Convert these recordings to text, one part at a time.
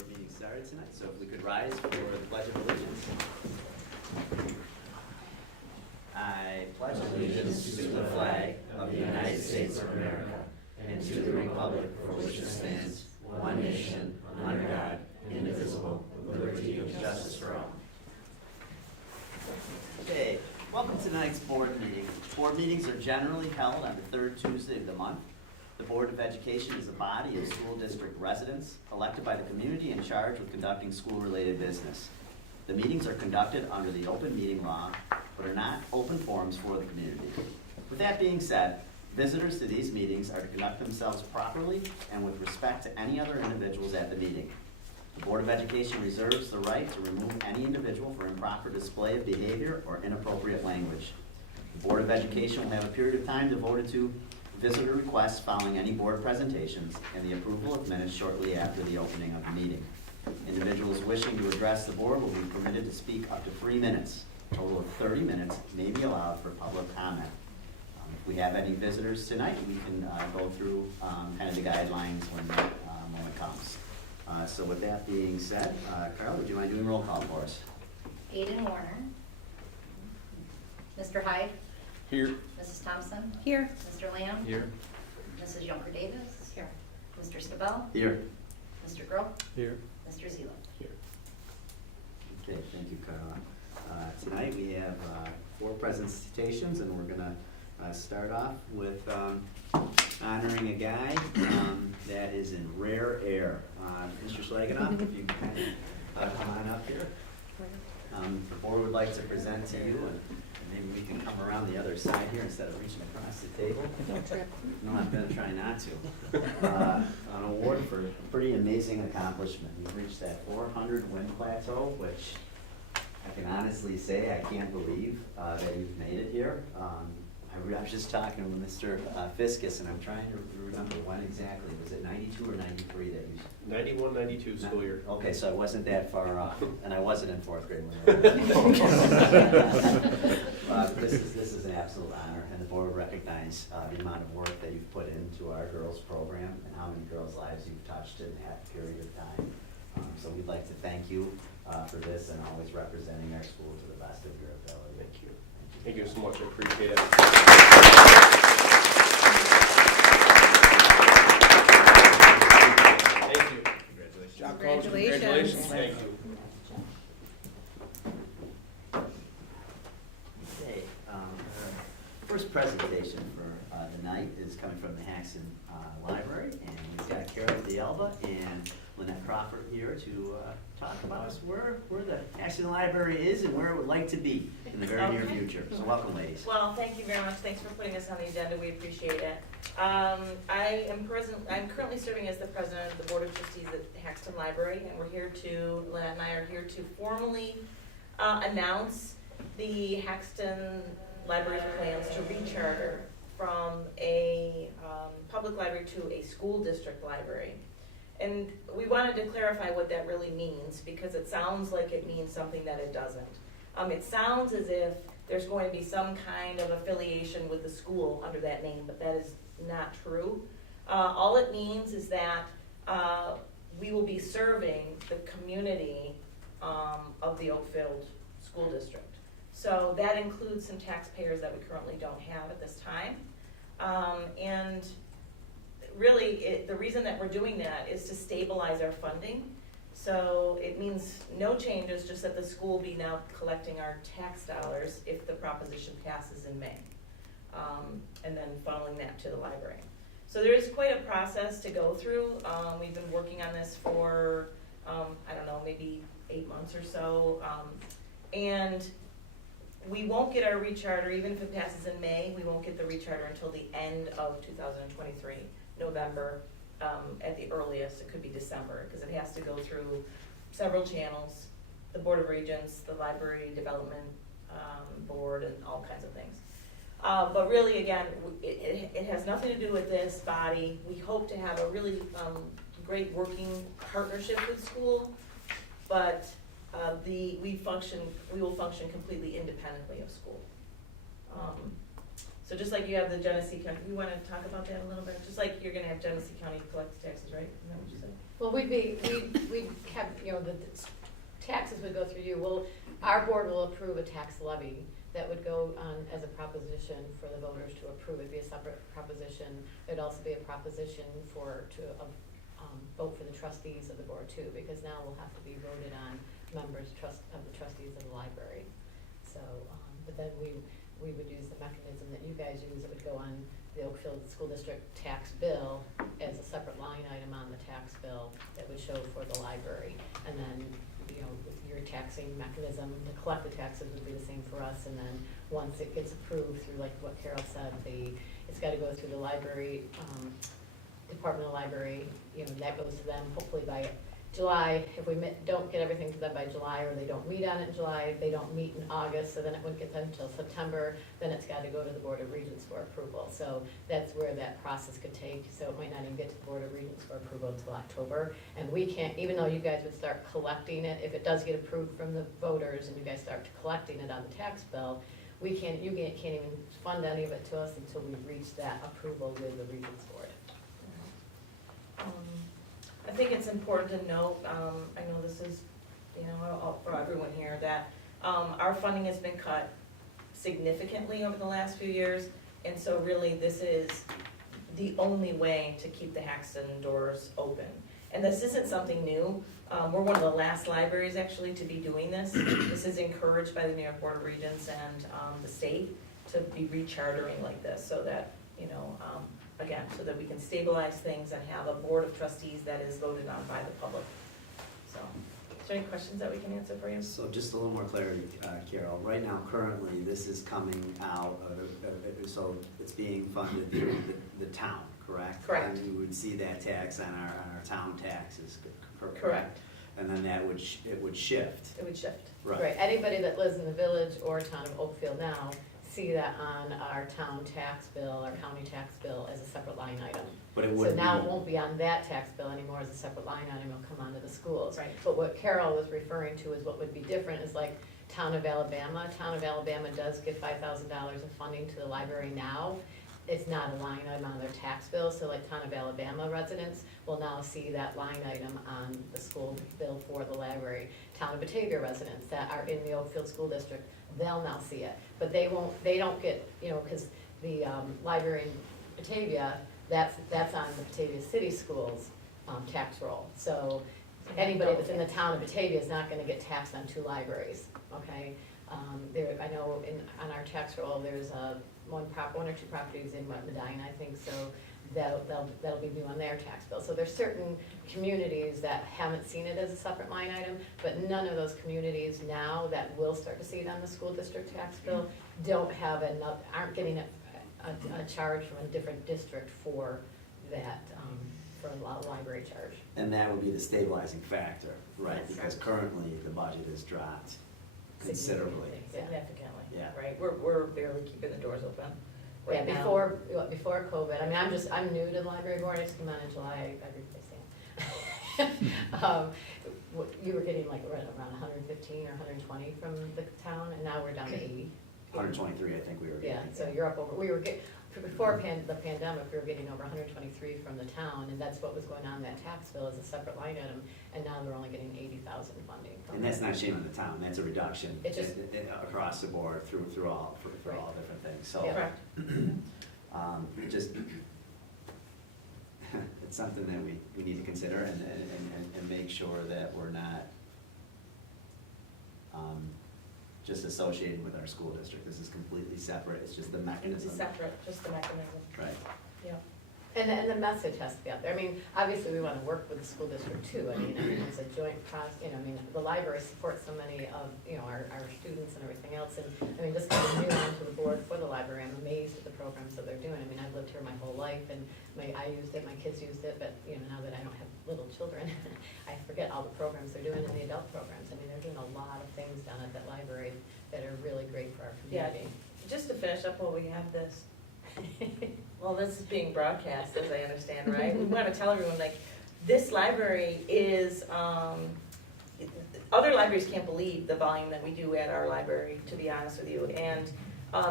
board meeting started tonight, so if we could rise for the Pledge of Allegiance. I pledge allegiance to the flag of the United States of America and to the republic for which it stands, one nation, under God, indivisible, with liberty and justice for all. Okay, welcome to tonight's board meeting. Board meetings are generally held on the third Tuesday of the month. The Board of Education is a body of school district residents elected by the community and charged with conducting school-related business. The meetings are conducted under the open meeting law, but are not open forums for the community. With that being said, visitors to these meetings are to conduct themselves properly and with respect to any other individuals at the meeting. The Board of Education reserves the right to remove any individual for improper display of behavior or inappropriate language. The Board of Education will have a period of time devoted to visitor requests following any board presentations and the approval of minutes shortly after the opening of the meeting. Individuals wishing to address the board will be permitted to speak up to 3 minutes. A total of 30 minutes may be allowed for public comment. If we have any visitors tonight, we can go through kind of the guidelines when that moment comes. So with that being said, Carl, would you mind doing roll call for us? Aiden Warner. Mr. Hyde. Here. Mrs. Thompson. Here. Mr. Lamb. Here. Mrs. Junker Davis. Here. Mr. Stabell. Here. Mr. Groh. Here. Mr. Zila. Here. Okay, thank you, Carla. Tonight we have 4 presentations, and we're going to start off with honoring a guy that is in rare air. Mr. Schlagenoff, if you can kind of come on up here. The board would like to present to you, and maybe we can come around the other side here instead of reaching across the table. No, I'm going to try not to. An award for a pretty amazing accomplishment. You've reached that 400 win plateau, which I can honestly say I can't believe that you've made it here. I was just talking with Mr. Fiskus, and I'm trying to remember when exactly. Was it 92 or 93 that you? 91, 92 school year. Okay, so I wasn't that far off, and I wasn't in 4th grade when this is an absolute honor, and the board will recognize the amount of work that you've put into our girls program and how many girls' lives you've touched in that period of time. So we'd like to thank you for this and always representing our school to the best of your ability. Thank you. Thank you so much. I appreciate it. Thank you. Congratulations. Job coach. Congratulations. Thank you. Okay, first presentation for the night is coming from the Haxton Library, and we've got Carol D'Alba and Lynette Crawford here to talk about us where the Haxton Library is and where it would like to be in the very near future. So welcome, ladies. Well, thank you very much. Thanks for putting us on the agenda. We appreciate it. I'm currently serving as the president of the Board of Trustees at the Haxton Library, and Lynette and I are here to formally announce the Haxton Library's plans to recharter from a public library to a school district library. And we wanted to clarify what that really means, because it sounds like it means something that it doesn't. It sounds as if there's going to be some kind of affiliation with the school under that name, but that is not true. All it means is that we will be serving the community of the Oakfield School District. So that includes some taxpayers that we currently don't have at this time. And really, the reason that we're doing that is to stabilize our funding. So it means no changes, just that the school will be now collecting our tax dollars if the proposition passes in May, and then funneling that to the library. So there is quite a process to go through. We've been working on this for, I don't know, maybe 8 months or so. And we won't get our recharter, even if it passes in May, we won't get the recharter until the end of 2023, November, at the earliest. It could be December, because it has to go through several channels, the Board of Regents, the Library Development Board, and all kinds of things. But really, again, it has nothing to do with this body. We hope to have a really great working partnership with school, but we will function completely independently of school. So just like you have the Genesee County, you want to talk about that a little bit? Just like you're going to have Genesee County collect the taxes, right? Is that what you said? Well, we'd have, you know, the taxes would go through you. Well, our board will approve a tax levy that would go on as a proposition for the voters to approve. It'd be a separate proposition. It'd also be a proposition to vote for the trustees of the board too, because now we'll have to be voted on members of the trustees of the library. So, but then we would use the mechanism that you guys use. It would go on the Oakfield School District tax bill as a separate line item on the tax bill that would show for the library. And then, you know, with your taxing mechanism to collect the taxes would be the same for us. And then once it gets approved through, like what Carol said, it's got to go through the library, Department of Library, you know, that goes to them hopefully by July. If we don't get everything to them by July, or they don't meet on it in July, they don't meet in August, so then it wouldn't get done until September, then it's got to go to the Board of Regents for approval. So that's where that process could take, so it might not even get to the Board of Regents for approval until October. And we can't, even though you guys would start collecting it, if it does get approved from the voters and you guys start collecting it on the tax bill, you can't even fund any of it to us until we reach that approval with the Regents Board. I think it's important to note, I know this is, you know, for everyone here, that our funding has been cut significantly over the last few years, and so really this is the only way to keep the Haxton doors open. And this isn't something new. We're one of the last libraries actually to be doing this. This is encouraged by the New York Board of Regents and the state to be rechartering like this, so that, you know, again, so that we can stabilize things and have a board of trustees that is voted on by the public. So, is there any questions that we can answer for you? So just a little more clarity, Carol. Right now, currently, this is coming out so it's being funded through the town, correct? Correct. And we would see that tax on our town taxes, Correct. And then it would shift. It would shift. Right, anybody that lives in the village or town of Oakfield now see that on our town tax bill, our county tax bill as a separate line item. But it So wouldn't now be- it won't be on that tax bill anymore as a separate line item, it'll come onto the schools. Right. But what Carol was referring to is what would be different is like Town of Alabama. Town of Alabama does give $5,000 of funding to the library now. It's not a line item on their tax bill, so like Town of Alabama residents will now see that line item on the school bill for the library. Town of Batavia residents that are in the Oakfield School District, they'll now see it. But they don't get, you know, because the library in Batavia, that's on the Batavia City Schools tax roll. So anybody that's in the town of Batavia is not gonna get taxed on two libraries, okay? I know on our tax roll, there's one or two properties in Medina, I think, so that'll be due on their tax bill. So there's certain communities that haven't seen it as a separate line item, but none of those communities now that will start to see it on the school district tax bill aren't getting a charge from a different district for that, for a library charge. And that would be the stabilizing factor, right? Yes. Because currently, the budget has dropped considerably. Yeah. Significantly, Yeah. right? We're barely keeping the doors open Yeah, right now. before COVID, I mean, I'm new to the library board, I just came on in July, I replaced Sam. You were getting like around 115 or 120 from the town, and now we're down to 80. 123, I think we were Yeah, getting. so you're up over, before the pandemic, we were getting over 123 from the town, and that's what was going on in that tax bill as a separate line item, and now they're only getting 80,000 funding from And that's it. not shaming the town, that's a reduction It's just- across the board through all, for all different things, so. Yeah. Correct. Just, it's something that we need to consider and make sure that we're not just associated with our school district. This is completely separate, it's just the It's mechanism. separate, just the mechanism. Right. Yeah. And the message has to be out there. I mean, obviously, we want to work with the school district too. I mean, it's a joint process, you know, I mean, the library supports so many of, you know, our students and everything else. And, I mean, just coming new onto the board for the library, I'm amazed at the programs that they're doing. I mean, I've lived here my whole life, and I used it, my kids used it, but, you know, now that I don't have little children, I forget all the programs they're doing and the adult programs. I mean, they're doing a lot of things down at that library that are really great for our Yeah. community. Just to finish up while we have this, well, this is being broadcast, as I understand, right? We want to tell everyone, like, this library is, other libraries can't believe the volume that we do at our library, to be honest with you. And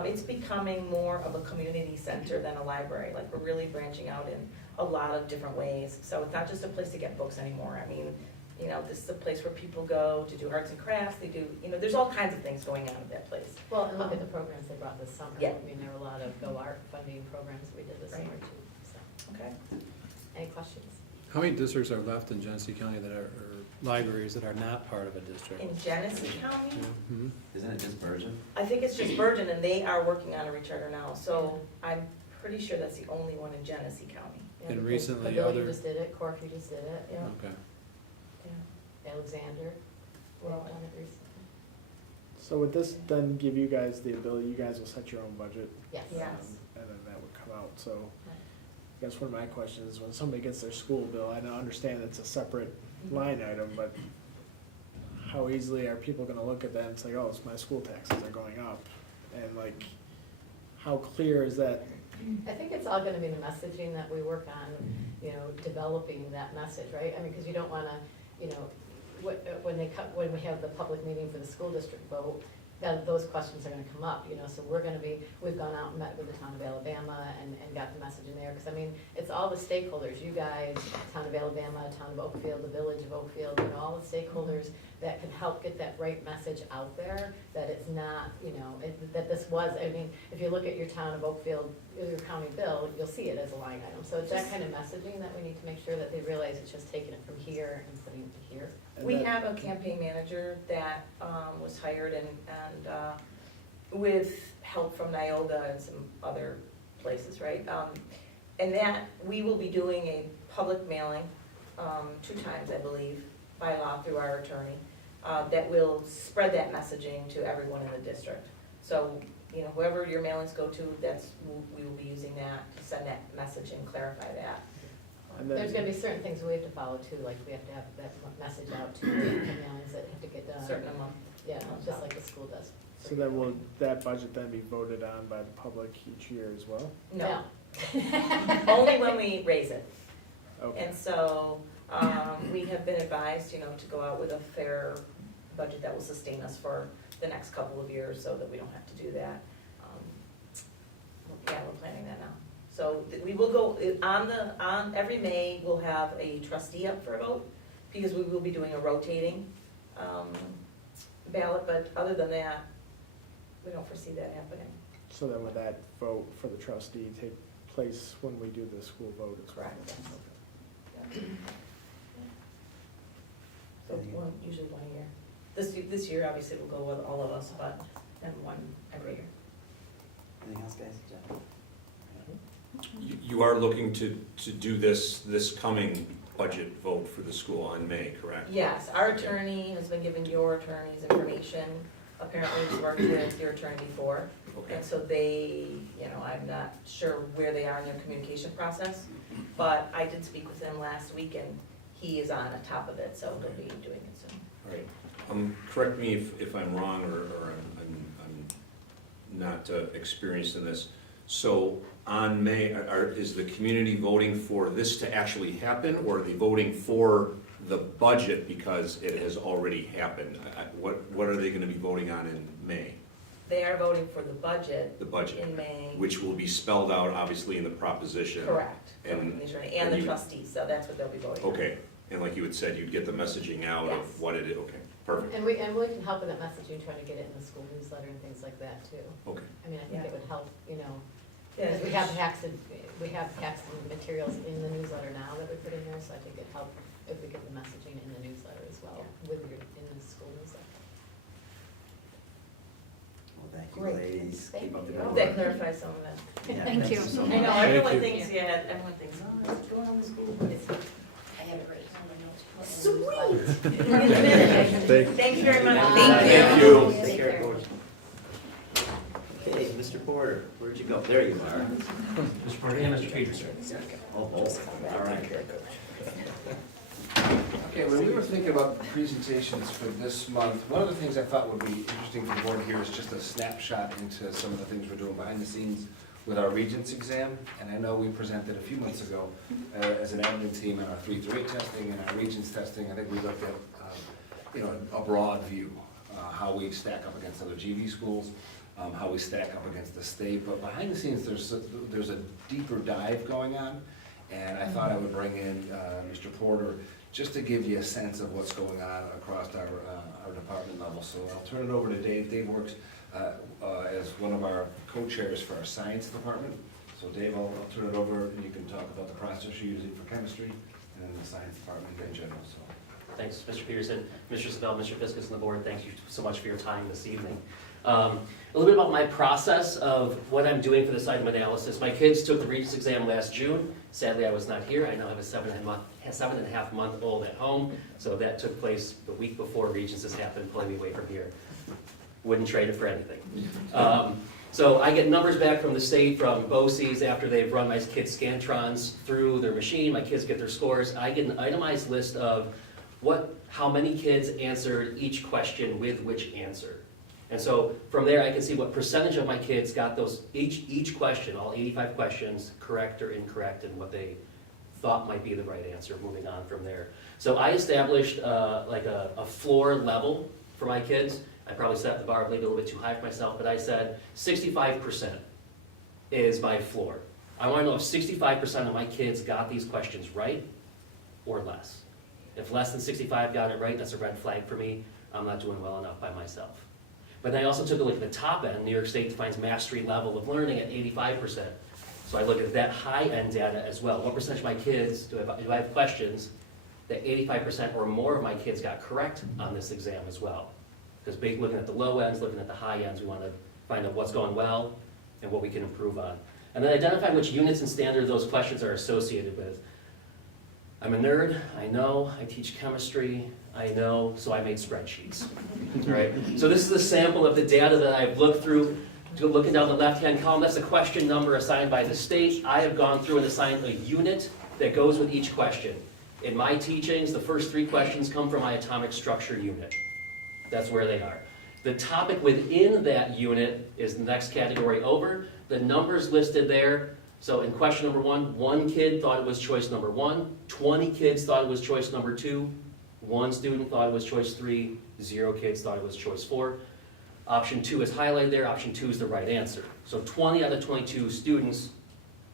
it's becoming more of a community center than a library. Like, we're really branching out in a lot of different ways. So it's not just a place to get books anymore. I mean, you know, this is a place where people go to do arts and crafts, they do, you know, there's all kinds of things going on at that place. Well, and look at the programs they brought this summer. Yeah. I mean, there were a lot of Go Art funding programs we did this Right. summer too, so. Okay. Any questions? How many districts are left in Genesee County that are, or libraries that are not part of a district? In Genesee County, Mhm. Isn't it just Virgin? I think it's just Virgin, and they are working on a recharter now, so I'm pretty sure that's the only one in Genesee County. Yeah, And because recently Pavilion other- just did it, Corfu just did it, Yeah. Okay. Alexander, well, Well, done it recently. So would this then give you guys the ability, you guys will set your own budget? Yes. Yes. And then that would come out, so I guess one of my questions is when somebody gets their school bill, I don't understand it's a separate line item, but how easily are people gonna look at that and say, oh, it's my school taxes are going up? And like, how clear is that? I think it's all gonna be the messaging that we work on, you know, developing that message, right? I mean, because you don't wanna, you know, when we have the public meeting for the school district vote, those questions are gonna come up, you know, so we've gone out and met with the town of Alabama and got the message in there, because I mean, it's all the stakeholders, you guys, town of Alabama, town of Oakfield, the village of Oakfield, you know, all the stakeholders that can help get that right message out there, that it's not, you know, that this was, I mean, if you look at your town of Oakfield, your county bill, you'll see it as a line item, so it's that kind of messaging that we need to make sure that they realize it's just taking it from here and putting it to here. and We that- have a campaign manager that was hired and with help from NIOGA and some other places, right? And that, we will be doing a public mailing 2 times, I believe, by law through our attorney, that will spread that messaging to everyone in the district. So, you know, whoever your mailings go to, we will be using that to send that message and clarify that. And then- There's gonna be certain things we have to follow too, like we have to have that message out to the mailings that have to get done. Certain amount. Yeah, just like the school does. So then will that budget then be voted on by the public each year as well? No, only when we raise it. Okay, And so, we have been advised, you know, to go out with a fair budget that will sustain us for the next couple of years, so that we don't have to do that. Yeah, we're planning that now. So we will go, on every May, we'll have a trustee up for a vote, because we will be doing a rotating, ballot, but other than that, we don't foresee that happening. so then would that vote for the trustee take place when we do the school vote as well? Correct. Okay. So usually one a year. This year, obviously, will go with all of us, but then one every year. Anything else, guys? Jeff? You are looking to do this coming budget vote for the school in May, correct? Yes, our attorney has been giving your attorney's information, apparently he's worked with your attorney before. Okay, And so they, you know, I'm not sure where they are in their communication process, but I did speak with him last week and he is on top of it, so they'll be doing it soon. all right. Correct me if I'm wrong or I'm not experienced in this. So on May, is the community voting for this to actually happen, or are they voting for the budget because it has already happened? What are they gonna be voting on in May? They are voting for the budget The budget, in May. which will be spelled out obviously in the proposition. Correct. And- The attorney and the you- trustees, so that's what they'll be voting on. Okay, and like you had said, you'd get the messaging out Yes. of what it is, okay, perfect, And we can help with that messaging, trying to get it in the school newsletter and things like that too. okay. I mean, I think it would help, you know, Yeah. because we have hacks and materials in the newsletter now that we put in there, so I think it'd help if we get the messaging in the newsletter as well, in the school newsletter. Well, thank you, Great. ladies. Thank Keep up the you. good Hope work. that clarifies some of that. Yeah, Thank thank you. so I much. know, Thank everyone you. thinks, yeah, everyone thinks, oh, it's going on the school, but it's not. I have it right here on my notes. Sweet. We're in a minute. Thank you very much. Thank you. Take care, Coach. Okay, Mr. Porter, where'd you go? There you are. Mr. Porter and Mr. Peterson. Oh, both. All right. Okay, when we were thinking about the presentations for this month, one of the things I thought would be interesting for the board here is just a snapshot into some of the things we're doing behind the scenes with our Regents exam. And I know we presented a few months ago as an admin team on our 3-8 testing and our Regents testing. I think we looked at, a broad view, how we stack up against other GV schools, how we stack up against the state. But behind the scenes, there's a deeper dive going on. And I thought I would bring in Mr. Porter, just to give you a sense of what's going on across our department level. So I'll turn it over to Dave. Dave works as one of our co-chairs for our science department. So Dave, I'll turn it over, and you can talk about the process you're using for chemistry, and then the science department in general, so. Thanks, Mr. Peterson, Mr. Sabell, Mr. Fiskus, and the board. Thank you so much for your time this evening. A little bit about my process of what I'm doing for this item analysis. My kids took the Regents exam last June. Sadly, I was not here. I now have a 7.5-month-old at home, so that took place the week before Regents has happened, pulling me away from here. Wouldn't trade it for anything. So I get numbers back from the state, from BOCES, after they've run my kids' Scantrons through their machine. My kids get their scores. I get an itemized list of how many kids answered each question with which answer. And so from there, I can see what percentage of my kids got those, each question, all 85 questions, correct or incorrect, and what they thought might be the right answer, moving on from there. So I established like a floor level for my kids. I probably set the bar maybe a little bit too high for myself, but I said 65% is my floor. I want to know if 65% of my kids got these questions right or less. If less than 65 got it right, that's a red flag for me. I'm not doing well enough by myself. But then I also took a look at the top end. New York State defines mastery level of learning at 85%. So I look at that high-end data as well. What percentage of my kids, do I have questions that 85% or more of my kids got correct on this exam as well? Because looking at the low ends, looking at the high ends, we want to find out what's going well and what we can improve on. And then identify which units and standards those questions are associated with. I'm a nerd, I know, I teach chemistry, I know, so I made spreadsheets, right? So this is a sample of the data that I've looked through. Looking down the left-hand column, that's a question number assigned by the state. I have gone through and assigned a unit that goes with each question. In my teachings, the first 3 questions come from my atomic structure unit. That's where they are. The topic within that unit is the next category over. The numbers listed there. So in question number 1, 1 kid thought it was choice number 1, 20 kids thought it was choice number 2, 1 student thought it was choice 3, 0 kids thought it was choice 4. Option 2 is highlighted there, option 2 is the right answer. So 20 out of 22 students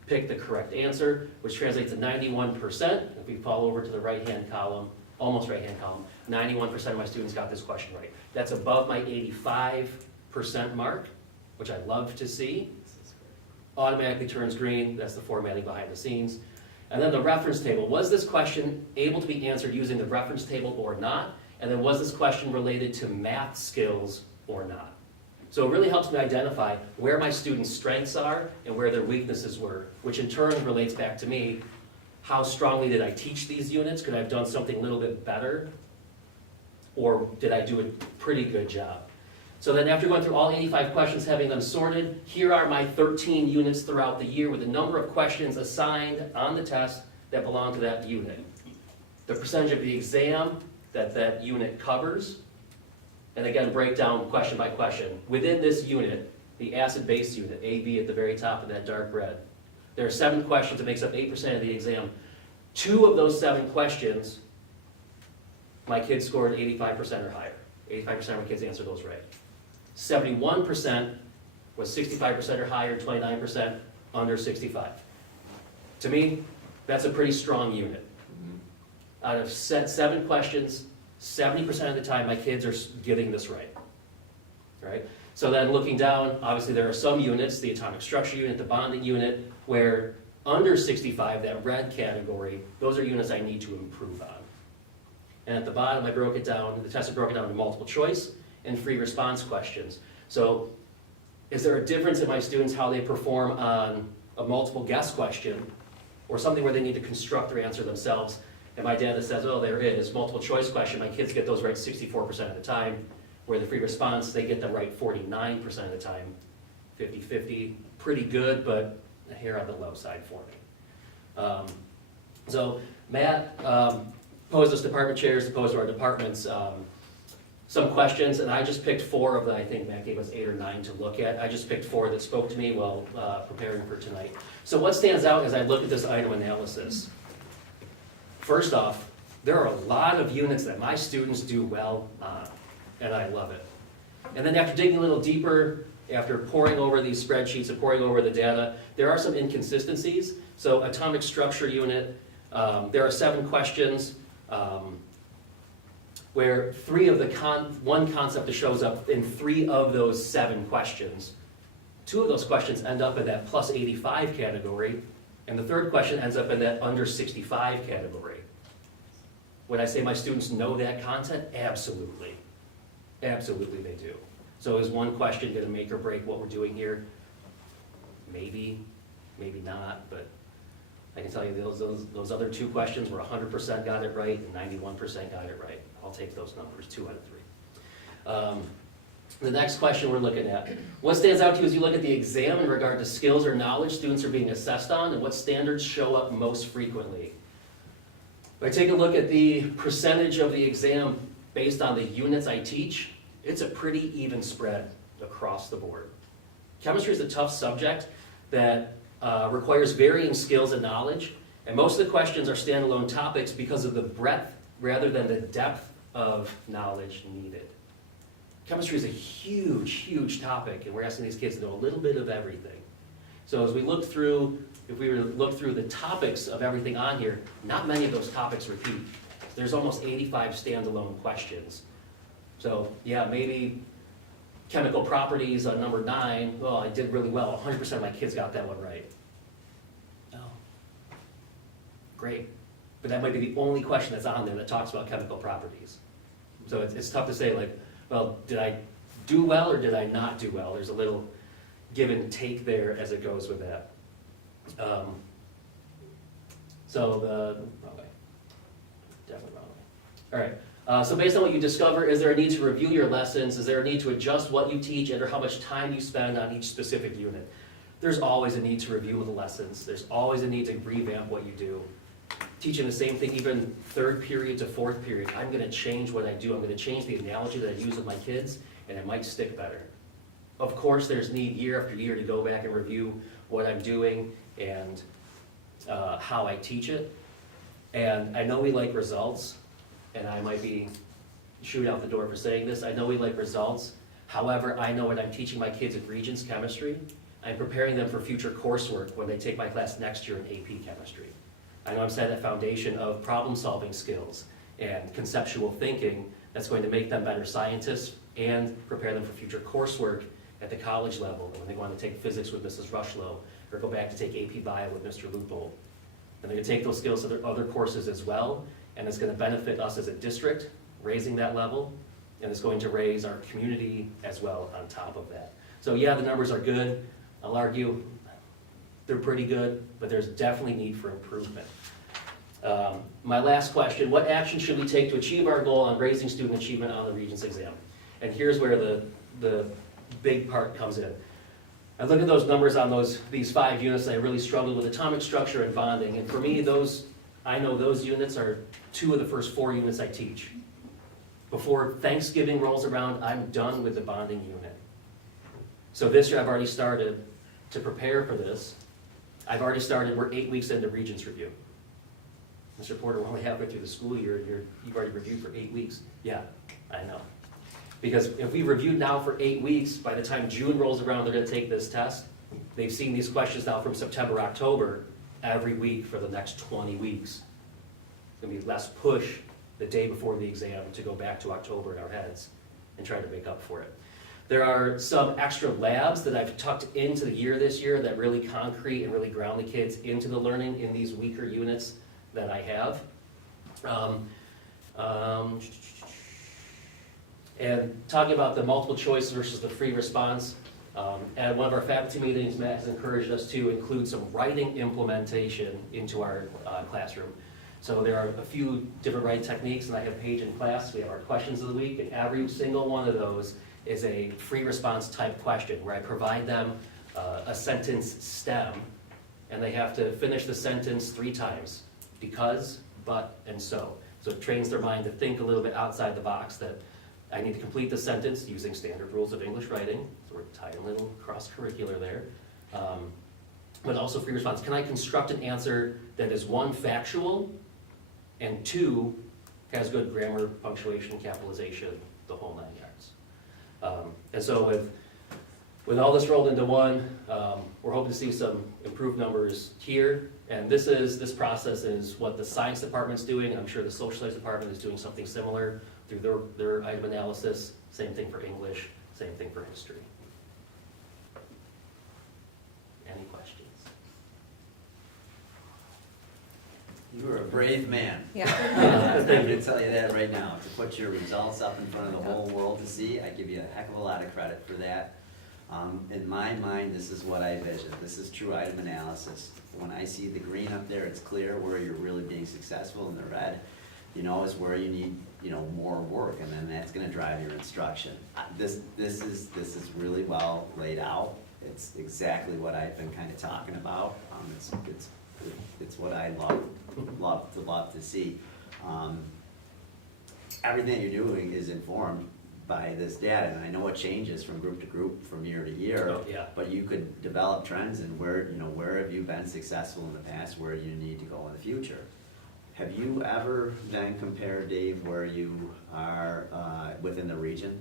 picked the correct answer, which translates to 91%. If we fall over to the right-hand column, almost right-hand column, 91% of my students got this question right. That's above my 85% mark, which I love to see. Automatically turns green, that's the formatting behind the scenes. And then the reference table. Was this question able to be answered using the reference table or not? And then was this question related to math skills or not? So it really helps me identify where my students' strengths are and where their weaknesses were, which in turn relates back to me. How strongly did I teach these units? Could I have done something a little bit better? Or did I do a pretty good job? So then after going through all 85 questions, having them sorted, here are my 13 units throughout the year with the number of questions assigned on the test that belong to that unit. The percentage of the exam that that unit covers, and again, break down question by question. Within this unit, the acid-base unit, AB at the very top of that dark red, there are 7 questions that makes up 8% of the exam. 2 of those 7 questions, my kids scored 85% or higher. 85% of my kids answered those right. 71% was 65% or higher, 29% under 65. To me, that's a pretty strong unit. Out of 7 questions, 70% of the time my kids are getting this right. Right? So then looking down, obviously there are some units, the atomic structure unit, the bonding unit, where under 65, that red category, those are units I need to improve on. And at the bottom, I broke it down, the test is broken down into multiple choice and free response questions. So is there a difference in my students how they perform on a multiple guess question or something where they need to construct their answer themselves? And my data says, oh, there is. Multiple choice question, my kids get those right 64% of the time, where the free response, they get them right 49% of the time. 50-50, pretty good, but a hair on the low side for me. So Matt posed us department chairs, posed to our departments some questions, and I just picked 4 of them. I think Matt gave us 8 or 9 to look at. I just picked 4 that spoke to me while preparing for tonight. So what stands out as I look at this item analysis? First off, there are a lot of units that my students do well on, and I love it. And then after digging a little deeper, after poring over these spreadsheets and poring over the data, there are some inconsistencies. So atomic structure unit, there are 7 questions where one concept that shows up in 3 of those 7 questions. 2 of those questions end up in that plus 85 category, and the 3rd question ends up in that under 65 category. When I say my students know that content, absolutely. Absolutely they do. So is one question going to make or break what we're doing here? Maybe, maybe not, but I can tell you those other 2 questions were 100% got it right and 91% got it right. I'll take those numbers, 2 out of 3. The next question we're looking at. What stands out to you as you look at the exam in regard to skills or knowledge students are being assessed on, and what standards show up most frequently? If I take a look at the percentage of the exam based on the units I teach, it's a pretty even spread across the board. Chemistry is a tough subject that requires varying skills and knowledge, and most of the questions are standalone topics because of the breadth rather than the depth of knowledge needed. Chemistry is a huge, huge topic, and we're asking these kids to know a little bit of everything. So as we look through, if we were to look through the topics of everything on here, not many of those topics repeat. There's almost 85 standalone questions. So yeah, maybe chemical properties on number 9, well, I did really well. 100% of my kids got that one right. Oh, great. But that might be the only question that's on there that talks about chemical properties. So it's tough to say, like, well, did I do well or did I not do well? There's a little give and take there as it goes with that. Wrong way. Definitely wrong way. All right. So based on what you discover, is there a need to review your lessons? Is there a need to adjust what you teach and or how much time you spend on each specific unit? There's always a need to review the lessons. There's always a need to revamp what you do. Teaching the same thing even 3rd period to 4th period, I'm going to change what I do. I'm going to change the analogy that I use with my kids, and it might stick better. Of course, there's need year after year to go back and review what I'm doing and how I teach it. And I know we like results, and I might be shooting out the door for saying this. I know we like results. However, I know when I'm teaching my kids at Regents Chemistry, I'm preparing them for future coursework when they take my class next year in AP Chemistry. I know I'm setting a foundation of problem-solving skills and conceptual thinking that's going to make them better scientists and prepare them for future coursework at the college level when they want to take physics with Mrs. Rushlow or go back to take AP Bio with Mr. Loophole. And they're going to take those skills to their other courses as well, and it's going to benefit us as a district, raising that level, and it's going to raise our community as well on top of that. So yeah, the numbers are good. I'll argue they're pretty good, but there's definitely need for improvement. My last question, what action should we take to achieve our goal on raising student achievement on the Regents exam? And here's where the big part comes in. I look at those numbers on these 5 units, and I really struggled with atomic structure and bonding. And for me, I know those units are 2 of the first 4 units I teach. Before Thanksgiving rolls around, I'm done with the bonding unit. So this year I've already started to prepare for this. We're 8 weeks into Regents review. Mr. Porter, we're only halfway through the school year, and you've already reviewed for 8 weeks. Yeah, I know. Because if we reviewed now for 8 weeks, by the time June rolls around, they're gonna take this test. They've seen these questions now from September, October, every week for the next 20 weeks. It's gonna be less push the day before the exam to go back to October in our heads and try to make up for it. There are some extra labs that I've tucked into the year this year that really concrete and really ground the kids into the learning in these weaker units that I have. And talking about the multiple choice versus the free response, at one of our faculty meetings, Matt has encouraged us to include some writing implementation into our classroom. So there are a few different writing techniques, and I have Paige in class. We have our questions of the week, and every single one of those is a free response type question where I provide them a sentence stem, and they have to finish the sentence 3 times. Because, but, and so. So it trains their mind to think a little bit outside the box, that I need to complete the sentence using standard rules of English writing. So we're tying a little cross-curricular there. But also free response. Can I construct an answer that is 1, factual, and 2, has good grammar, punctuation, capitalization, the whole 9 yards. And so with with all this rolled into one, we're hoping to see some improved numbers here. And this process is what the science department's doing. I'm sure the social studies department is doing something similar through their item analysis. Same thing for English, same thing for history. Any questions? You are a brave man. Yeah. I'm going to tell you that right now. To put your results up in front of the whole world to see, I give you a heck of a lot of credit for that. In my mind, this is what I vision. This is true item analysis. When I see the green up there, it's clear where you're really being successful, and the red, is where you need, more work, and then that's going to drive your instruction. This is really well laid out. It's exactly what I've been kind of talking about. It's what I love to see. Everything you're doing is informed by this data, and I know it changes from group to group, from year to year. Oh, yeah. But you could develop trends and where have you been successful in the past, where you need to go in the future. Have you ever then compared, Dave, where you are within the region?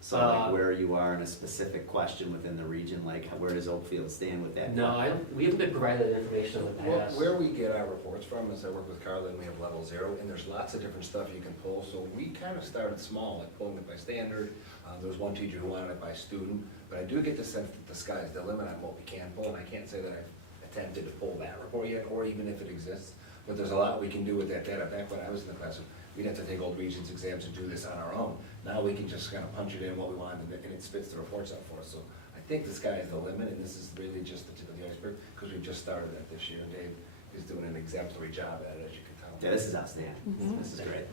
So like where you are in a specific question within the region, like where does Oakfield stand with that? No, we haven't been provided that information in the past. Where we get our reports from is I work with Carla, and we have level 0, and there's lots of different stuff you can pull. So we kind of started small, like pulling it by standard. There was one teacher who wanted it by student, but I do get the sense that the sky's the limit on what we can pull, and I can't say that I've attempted to pull that report yet, or even if it exists. But there's a lot we can do with that data. Back when I was in the classroom, we'd have to take old Regents exams and do this on our own. Now we can just kind of punch it in what we want, and it spits the reports out for us. So I think the sky is the limit, and this is really just the tip of the iceberg, because we've just started that this year, and Dave is doing an exemplary job at it, as you can tell. Yeah, this is outstanding. This is great.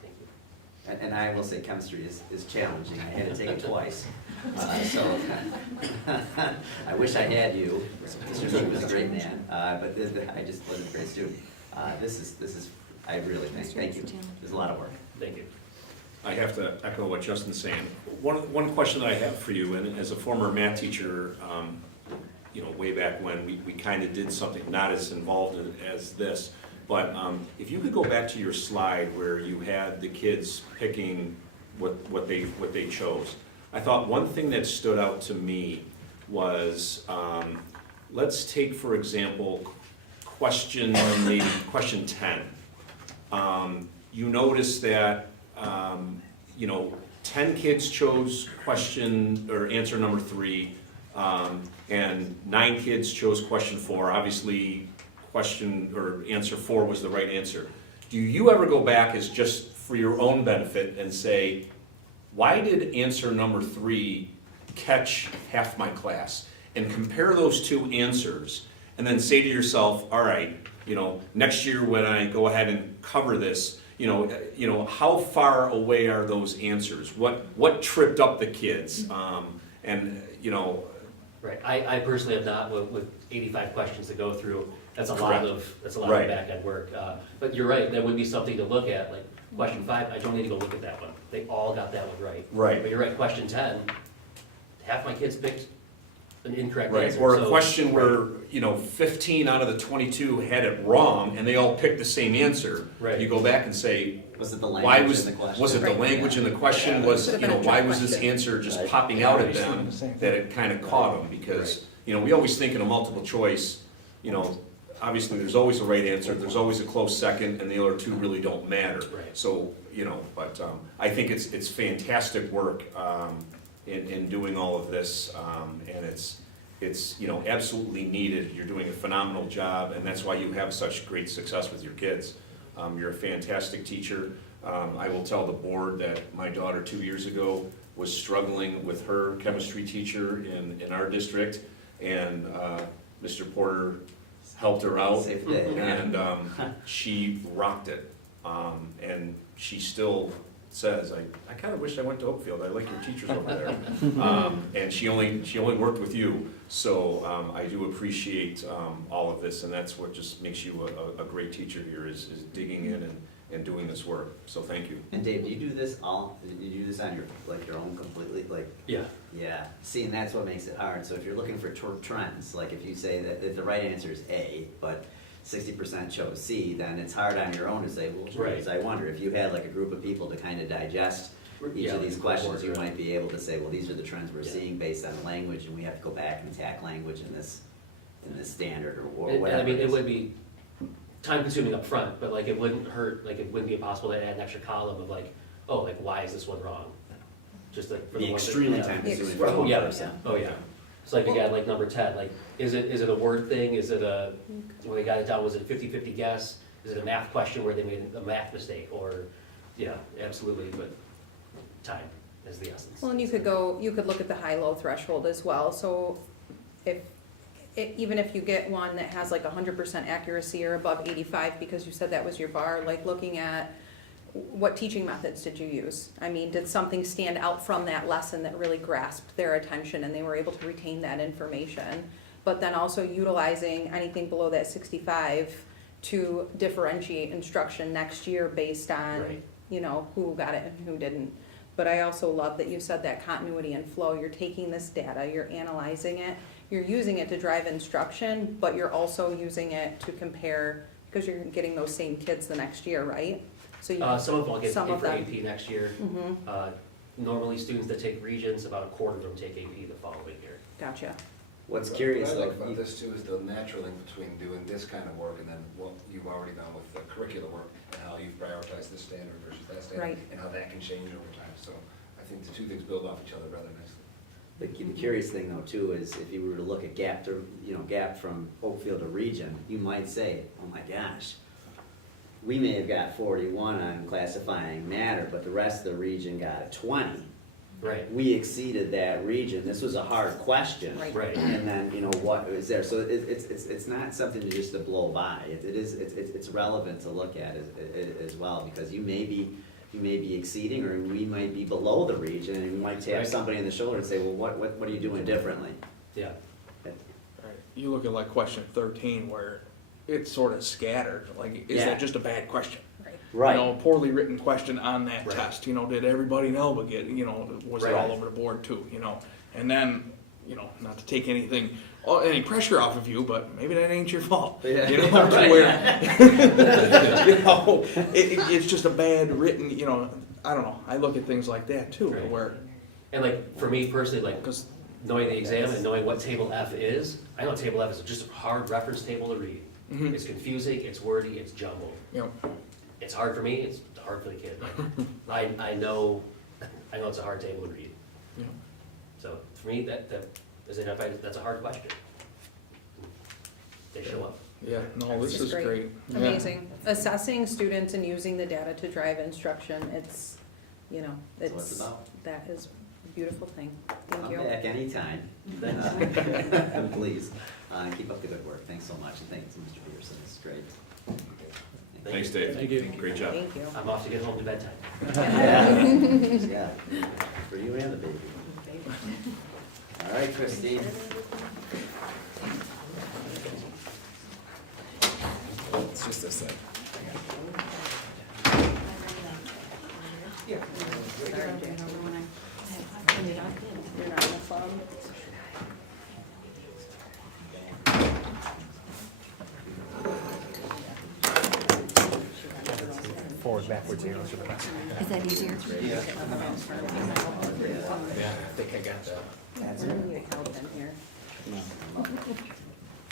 Thank you. And I will say chemistry is challenging. I had to take it twice. So I wish I had you. Mr. Meek was a great man, but I just wasn't a great student. This is, I really think, thank you. There's a lot of work. Thank you. I have to echo what Justin's saying. One question that I have for you, and as a former math teacher, way back when, we kind of did something not as involved as this, but if you could go back to your slide where you had the kids picking what they chose. I thought one thing that stood out to me was, let's take, for example, question 10. You notice that 10 kids chose question or answer number 3, and 9 kids chose question 4. Obviously, question or answer 4 was the right answer. Do you ever go back as just for your own benefit and say, why did answer number 3 catch half my class? And compare those two answers, and then say to yourself, all right, next year when I go ahead and cover this, how far away are those answers? What tripped up the kids? Right, I personally have not, with 85 questions to go through, that's a Correct. lot of Right. back-end work. But you're right, that would be something to look at, like question 5, I don't need to go look at that one. They all got that one right. Right. But you're right, question 10, half my kids picked an incorrect Right, answer. or a so- question where, 15 out of the 22 had it wrong, and they all picked the same answer. Right. You go back and say, Was it the why language was, in the question? was it the language in the question, was, Should've been a why trick was this question. answer just Right. popping out at Yeah, them, the same that it kind of caught them? Because, we always think in a multiple choice, obviously, there's always a right answer, there's always a close second, and the other two really don't matter. Right. So, but I think it's fantastic work in doing all of this, and it's absolutely needed. You're doing a phenomenal job, and that's why you have such great success with your kids. You're a fantastic teacher. I will tell the board that my daughter 2 years ago was struggling with her chemistry teacher in our district, and Mr. Porter helped her out, Saved the day. and she rocked it. And she still says, I kind of wish I went to Oakfield, I like your teachers over there. And she only worked with you, so I do appreciate all of this, and that's what just makes you a great teacher here, is digging in and doing this work, so thank you. And Dave, do you do this on your own completely, Yeah, Yeah, see, and that's what makes it hard. So if you're looking for trends, like if you say that if the right answer is A, but 60% chose C, then it's hard on your own to say, well, geez, Right. I wonder if you had like a group of people to kind of digest each Yeah, of these like questions, you report, might be able to say, well, these are the trends we're Yeah. seeing based on language, and we have to go back and attack language in this standard or And whatever. I mean, it it is. would be time consuming up front, but like it wouldn't hurt, like it wouldn't be impossible to add an extra column of like, oh, like why is this one wrong? Just like for the Be ones that- extremely yeah. time consuming The for one Yeah. person. Oh, yeah. So like again, like number 10, like, is it a word thing? Is it a, when they got it down, was it a 50-50 guess? Is it a math question where they made a math mistake? Or, yeah, absolutely, but time is the essence. Well, and you could look at the high-low threshold as well, so even if you get one that has like 100% accuracy or above 85, because you said that was your bar, like looking at what teaching methods did you use? I mean, did something stand out from that lesson that really grasped their attention and they were able to retain that information? But then also utilizing anything below that 65 to differentiate instruction next year based on, Right. you know, who got it and who didn't. But I also love that you said that continuity and flow. You're taking this data, you're analyzing it, you're using it to drive instruction, but you're also using it to compare, because you're getting those same kids the next year, right? So you, Some of them will get some paid of for them. AP next year. Mhm. Normally, students that take Regents, about a quarter of them take AP the following year. Gotcha. What's curious, What I like, like about this too is the natural link between doing this kind of work and then what you've already done with the curricular work and how you've prioritized this standard versus that standard. Right. And how that can change over time. So I think the two things build off each other rather nicely. the curious thing though too is if you were to look at gap from Oakfield to Region, you might say, oh my gosh, we may have got 41 on classifying matter, but the rest of the region got a 20. Right, We exceeded that region. This was a hard question. Right. right. And then, you know, what is there? So it's not something to just to blow by. It's relevant to look at as well, because you may be exceeding, or we might be below the region, and we might tap Right. somebody in the shoulder and say, well, what are you doing differently? Yeah, Right. You look at like question 13 where it's sort of scattered, like, is Yeah. that just a bad question? Right. You know, a poorly written question on that Right. test, you know, did everybody in Elba get, you know, was it Right. all over the board too, you know? And then, you know, not to take any pressure off of you, but maybe that ain't your fault. Yeah. You know, to Right. where, you know, it's just a bad written, you know, I don't know, I look at things like that too, Right. where, and like, for me personally, like, because, knowing the exam and knowing what table F is, I know table F is just a hard reference table to read. Mhm. It's confusing, it's wordy, it's jumbled. you know, It's hard for me, it's hard for the kid. Like, I know it's a hard table to read. you know, So for me, that is identified, that's a hard question. They show up. yeah, no, this This is is great. great. Yeah. Amazing. Assessing students and using the data to drive instruction, it's, you know, That's what it's it's, about. that is a beautiful thing. Thank Come you. back anytime. Please, keep up the good work. Thanks so much, and thanks to Mr. Peterson. This is great. Thanks, Dave. Thank you. Great job. Thank you. I'm off to get home to bedtime. Yeah, for you and the baby. All right, Christine. It's just this thing. You're not on the phone. Forward, backwards arrows are the best. Is that easier? Yeah, I think I got that. We're gonna need a help in here.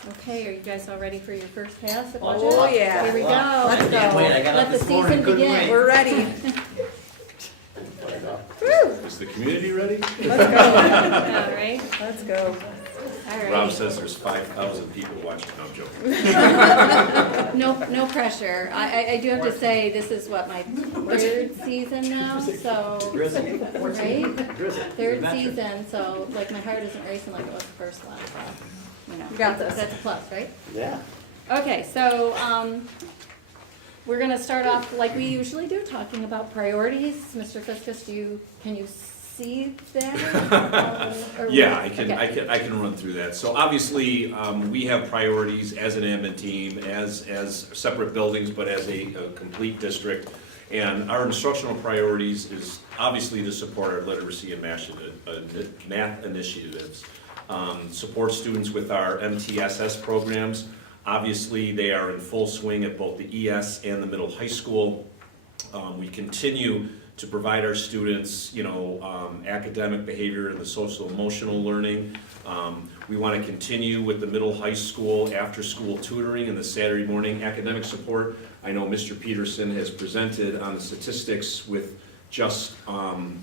Okay, are you guys all ready for your first pass at Oh, budget? yeah. Here we go, I let's go. can't wait. I got up Let the this morning, season couldn't begin. wait. We're ready. Is the community ready? Let's go. All right, Let's go. all right. Rob says there's 5,000 people watching. No, I'm joking. No pressure. I do have to say, this is what, my third season now, so, Grizzly. right? Grizzly. Third Veteran. season, so like my heart isn't racing like it was the first one, so, you know. You got that's- this. That's a plus, right? Yeah. Okay, so, we're gonna start off like we usually do, talking about priorities. Mr. Fiskus, can you see that? Or- Yeah, okay. I can run through that. So obviously, we have priorities as an admin team, as separate buildings, but as a complete district. And our instructional priorities is obviously to support our literacy and math initiatives. Support students with our MTSS programs. Obviously, they are in full swing at both the ES and the middle high school. We continue to provide our students, academic behavior and the social emotional learning. We want to continue with the middle high school after-school tutoring and the Saturday morning academic support. I know Mr. Peterson has presented on the statistics with just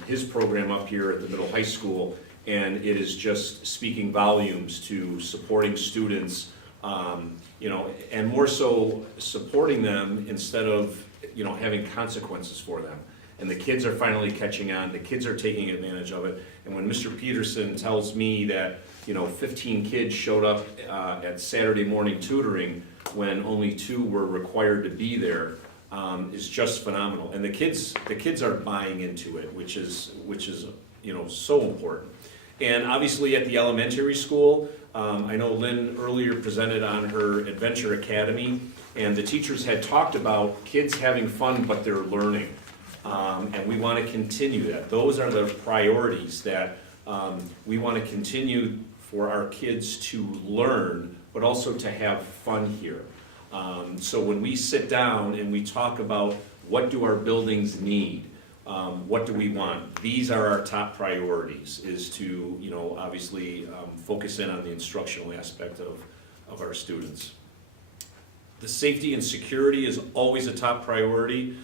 his program up here at the middle high school, and it is just speaking volumes to supporting students, and more so supporting them instead of, having consequences for them. And the kids are finally catching on, the kids are taking advantage of it. And when Mr. Peterson tells me that, 15 kids showed up at Saturday morning tutoring when only 2 were required to be there, is just phenomenal. And the kids are buying into it, which is so important. And obviously at the elementary school, I know Lynn earlier presented on her Adventure Academy, and the teachers had talked about kids having fun, but they're learning. And we want to continue that. Those are the priorities that we want to continue for our kids to learn, but also to have fun here. So when we sit down and we talk about what do our buildings need, what do we want, these are our top priorities, is to, obviously focus in on the instructional aspect of our students. The safety and security is always a top priority.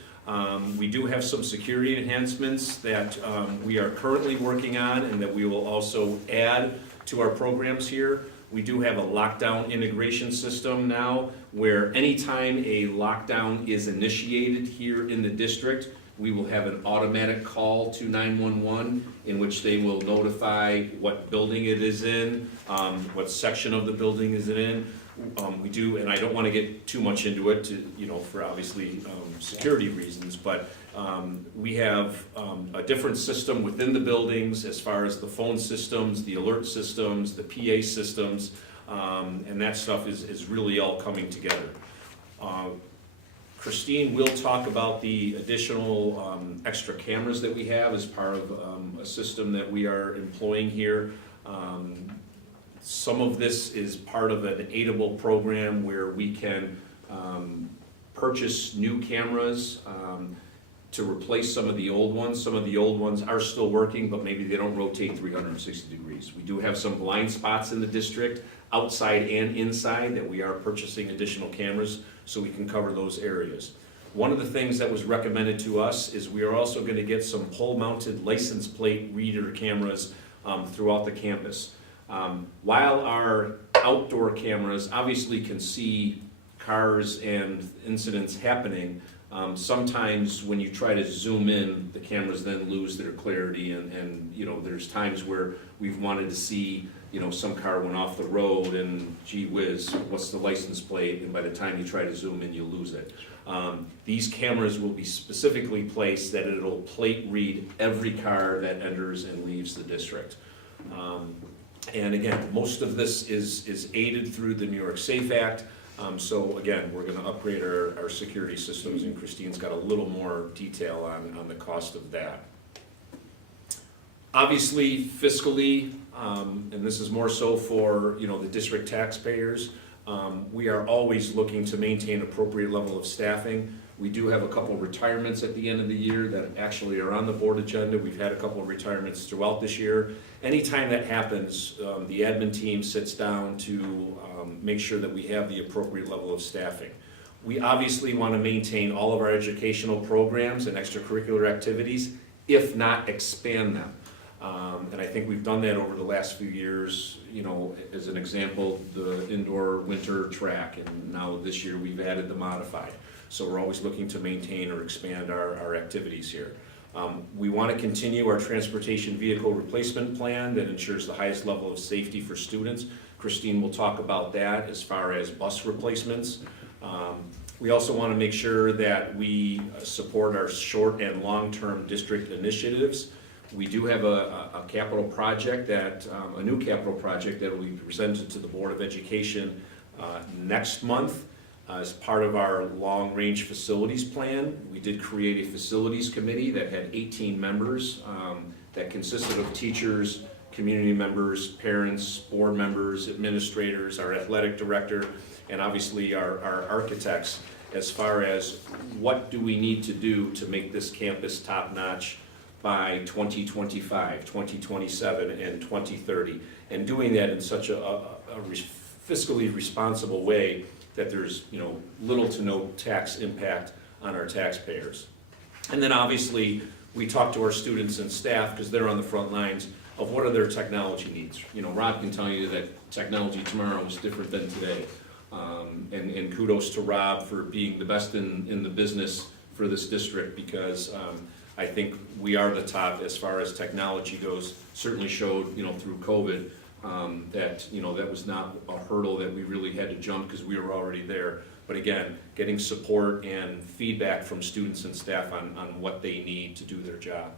We do have some security enhancements that we are currently working on and that we will also add to our programs here. We do have a lockdown integration system now where anytime a lockdown is initiated here in the district, we will have an automatic call to 911 in which they will notify what building it is in, what section of the building is it in. We do, and I don't want to get too much into it for obviously security reasons, but we have a different system within the buildings as far as the phone systems, the alert systems, the PA systems, and that stuff is really all coming together. Christine will talk about the additional extra cameras that we have as part of a system that we are employing here. Some of this is part of an aidable program where we can purchase new cameras to replace some of the old ones. Some of the old ones are still working, but maybe they don't rotate 360 degrees. We do have some blind spots in the district, outside and inside, that we are purchasing additional cameras so we can cover those areas. One of the things that was recommended to us is we are also going to get some pole-mounted license plate reader cameras throughout the campus. While our outdoor cameras obviously can see cars and incidents happening, sometimes when you try to zoom in, the cameras then lose their clarity, and there's times where we've wanted to see, some car went off the road and gee whiz, what's the license plate? And by the time you try to zoom in, you lose it. These cameras will be specifically placed that it'll plate read every car that enters and leaves the district. And again, most of this is aided through the New York Safe Act. So again, we're gonna upgrade our security systems, and Christine's got a little more detail on the cost of that. Obviously, fiscally, and this is more so for, the district taxpayers, we are always looking to maintain appropriate level of staffing. We do have a couple of retirements at the end of the year that actually are on the board agenda. We've had a couple of retirements throughout this year. Anytime that happens, the admin team sits down to make sure that we have the appropriate level of staffing. We obviously want to maintain all of our educational programs and extracurricular activities, if not expand them. And I think we've done that over the last few years. As an example, the indoor winter track, and now this year we've added the modified. So we're always looking to maintain or expand our activities here. We want to continue our transportation vehicle replacement plan that ensures the highest level of safety for students. Christine will talk about that as far as bus replacements. We also want to make sure that we support our short and long-term district initiatives. We do have a capital project a new capital project that will be presented to the Board of Education next month. As part of our long-range facilities plan, we did create a facilities committee that had 18 members that consisted of teachers, community members, parents, board members, administrators, our athletic director, and obviously our architects. as far as what do we need to do to make this campus top-notch by 2025, 2027, and 2030, and doing that in such a fiscally responsible way that there's, you know, little to no tax impact on our taxpayers. And then obviously, we talk to our students and staff, because they're on the front lines, of what are their technology needs. You know, Rob can tell you that technology tomorrow is different than today. And kudos to Rob for being the best in the business for this district, because I think we are the top as far as technology goes. Certainly showed, you know, through COVID, that, you know, that was not a hurdle that we really had to jump because we were already there. But again, getting support and feedback from students and staff on what they need to do their job.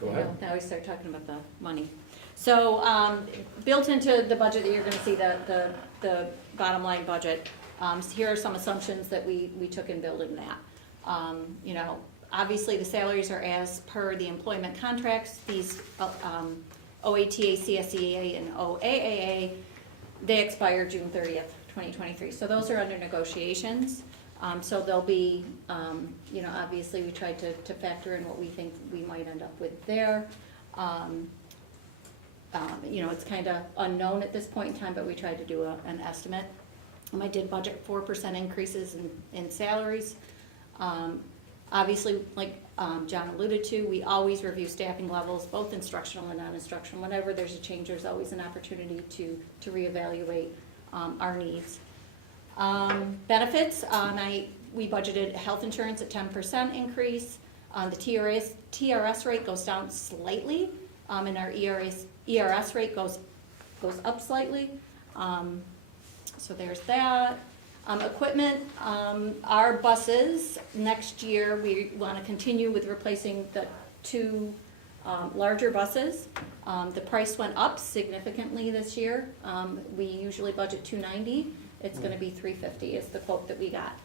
Go ahead. Now we start talking about the money. So, built into the budget that you're gonna see, the bottom line budget, here are some assumptions that we took in building that. You know, obviously the salaries are as per the employment contracts, these, OATA, CSEA, and OAAA, they expire June 30th, 2023. So those are under negotiations. So there'll be, you know, obviously we tried to factor in what we think we might end up with there. You know, it's kind of unknown at this point in time, but we tried to do an estimate. I did budget 4% increases in salaries. Obviously, like John alluded to, we always review staffing levels, both instructional and non-instructional. Whenever there's a change, there's always an opportunity to reevaluate our needs. Benefits, we budgeted health insurance at 10% increase. The TRS rate goes down slightly, and our ERS rate goes up slightly. So there's that. Equipment, our buses, next year, we want to continue with replacing the 2 larger buses. The price went up significantly this year. We usually budget $290. It's going to be $350 is the quote that we got.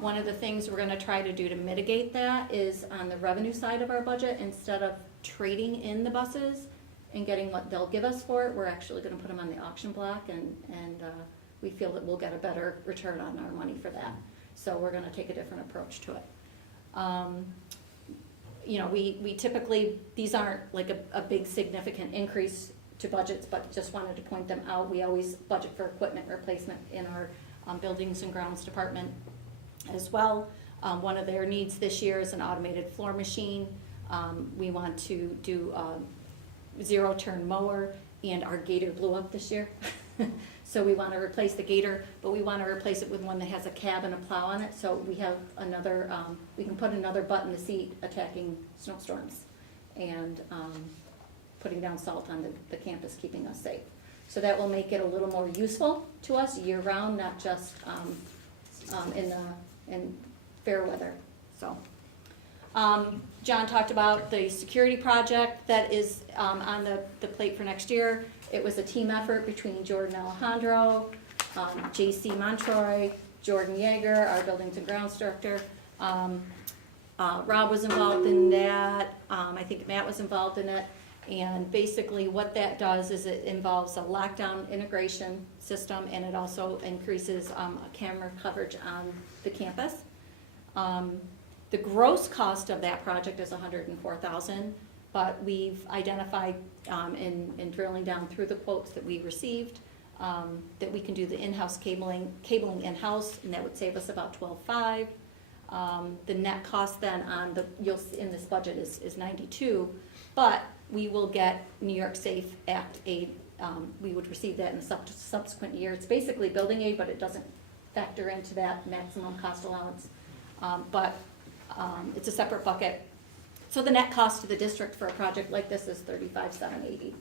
One of the things we're going to try to do to mitigate that is on the revenue side of our budget, instead of trading in the buses and getting what they'll give us for it, we're actually going to put them on the auction block, and we feel that we'll get a better return on our money for that. So we're going to take a different approach to it. You know, we typically, these aren't like a big significant increase to budgets, but just wanted to point them out. We always budget for equipment replacement in our buildings and grounds department as well. One of their needs this year is an automated floor machine. We want to do a zero-turn mower, and our gator blew up this year. So we want to replace the gator, but we want to replace it with one that has a cab and a plow on it, so we have another, we can put another butt in the seat attacking snowstorms and putting down salt on the campus, keeping us safe. So that will make it a little more useful to us year-round, not just in fair weather. So, John talked about the security project that is on the plate for next year. It was a team effort between Jordan Alejandro, J.C. Montroy, Jordan Yeager, our buildings and grounds director. Rob was involved in that. I think Matt was involved in it. And basically what that does is it involves a lockdown integration system, and it also increases camera coverage on the campus. The gross cost of that project is $104,000, but we've identified in drilling down through the quotes that we received that we can do the in-house cabling in-house, and that would save us about $12,500. The net cost then on in this budget is $92,000, but we will get New York Safe Act aid. We would receive that in the subsequent year. It's basically building aid, but it doesn't factor into that maximum cost allowance. But it's a separate bucket. So the net cost to the district for a project like this is $35,780.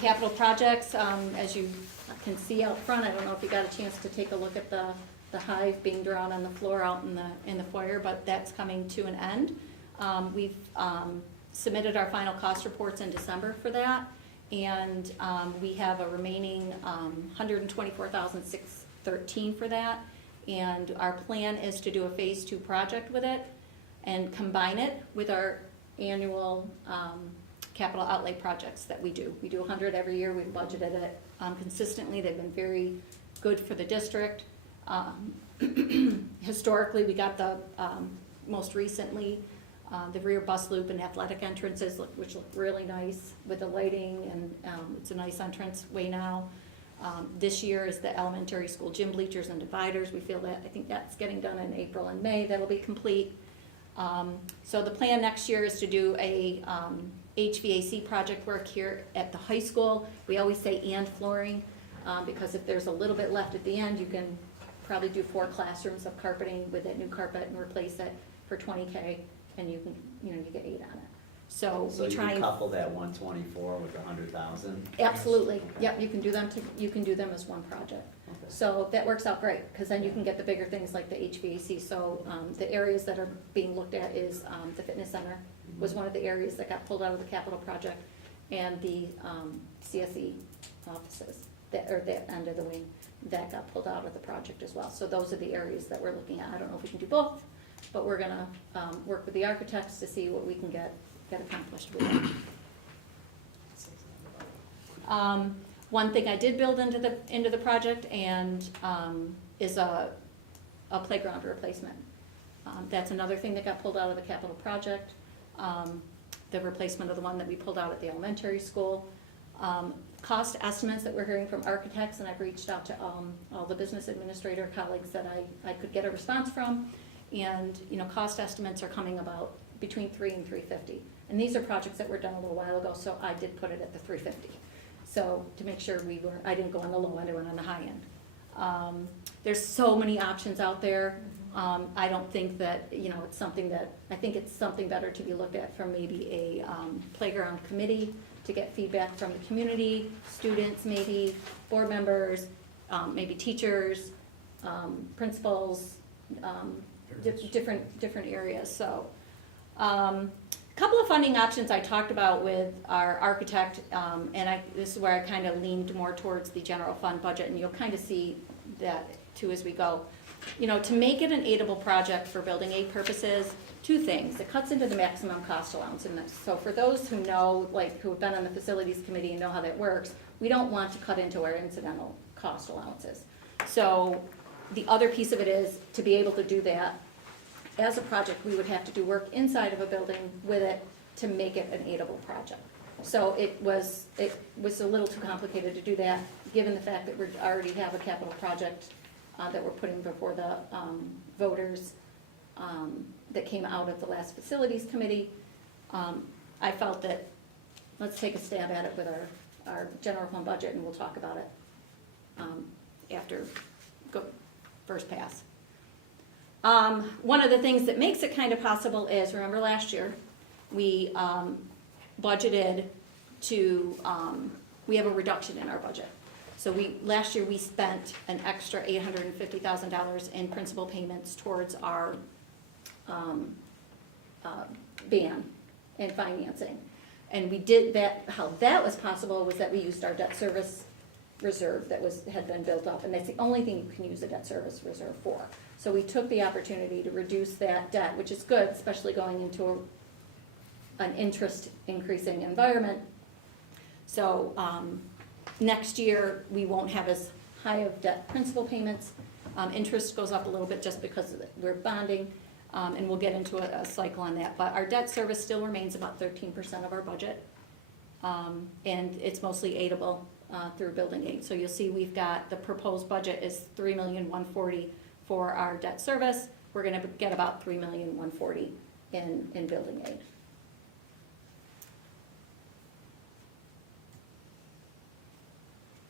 Capital projects, as you can see out front, I don't know if you got a chance to take a look at the hive being drawn on the floor out in the foyer, but that's coming to an end. We've submitted our final cost reports in December for that, and we have a remaining $124,613 for that. And our plan is to do a phase 2 project with it and combine it with our annual capital outlay projects that we do. We do 100 every year, we've budgeted it consistently, they've been very good for the district. Historically, we got the, most recently, the rear bus loop and athletic entrances, which look really nice with the lighting, and it's a nice entrance way now. This year is the elementary school gym bleachers and dividers. We feel that, I think that's getting done in April and May, that'll be complete. So the plan next year is to do a HVAC project work here at the high school. We always say and flooring, because if there's a little bit left at the end, you can probably do 4 classrooms of carpeting with that new carpet and replace it for $20K, and you can, you get 8 on it. So So we you try can and. couple that 124 with 100,000? Absolutely, Okay. yep, you can do them as one project. Okay. So that works out great, because then you can get the bigger things like the HVAC. So the areas that are being looked at is the fitness center was one of the areas that got pulled out of the capital project, and the CSE offices, that end of the wing, that got pulled out of the project as well. So those are the areas that we're looking at. I don't know if we can do both, but we're gonna work with the architects to see what we can get accomplished with it. One thing I did build into the project and is a playground replacement. That's another thing that got pulled out of the capital project. The replacement of the one that we pulled out at the elementary school. Cost estimates that we're hearing from architects, and I've reached out to all the business administrator colleagues that I could get a response from. And, cost estimates are coming about between $300 and $350. And these are projects that were done a little while ago, so I did put it at the $350. So to make sure I didn't go on the low end, I went on the high end. There's so many options out there. I don't think that, it's something that, I think it's something better to be looked at from maybe a playground committee to get feedback from the community, students maybe, board members, maybe teachers, principals, different areas. So, a couple of funding options I talked about with our architect, and this is where I kind of leaned more towards the general fund budget, and you'll kind of see that too as we go. To make it an aidable project for building aid purposes, 2 things. It cuts into the maximum cost allowance. And so for those who know, who have been on the facilities committee and know how that works, we don't want to cut into our incidental cost allowances. So the other piece of it is to be able to do that as a project, we would have to do work inside of a building with it to make it an aidable project. So it was a little too complicated to do that, given the fact that we already have a capital project that we're putting before the voters that came out of the last facilities committee. I felt that let's take a stab at it with our general fund budget, and we'll talk about it after first pass. One of the things that makes it kind of possible is, remember last year, we budgeted to, we have a reduction in our budget. So last year we spent an extra $850,000 in principal payments towards our ban and financing. And we did that, how that was possible was that we used our debt service reserve that had been built up, and that's the only thing you can use a debt service reserve for. So we took the opportunity to reduce that debt, which is good, especially going into an interest increasing environment. So next year, we won't have as high of debt principal payments. Interest goes up a little bit just because we're bonding, and we'll get into a cycle on that. But our debt service still remains about 13% of our budget, and it's mostly aidable through building aid. So you'll see we've got, the proposed budget is $3,140,000 for our debt service. We're gonna get about $3,140,000 in building aid.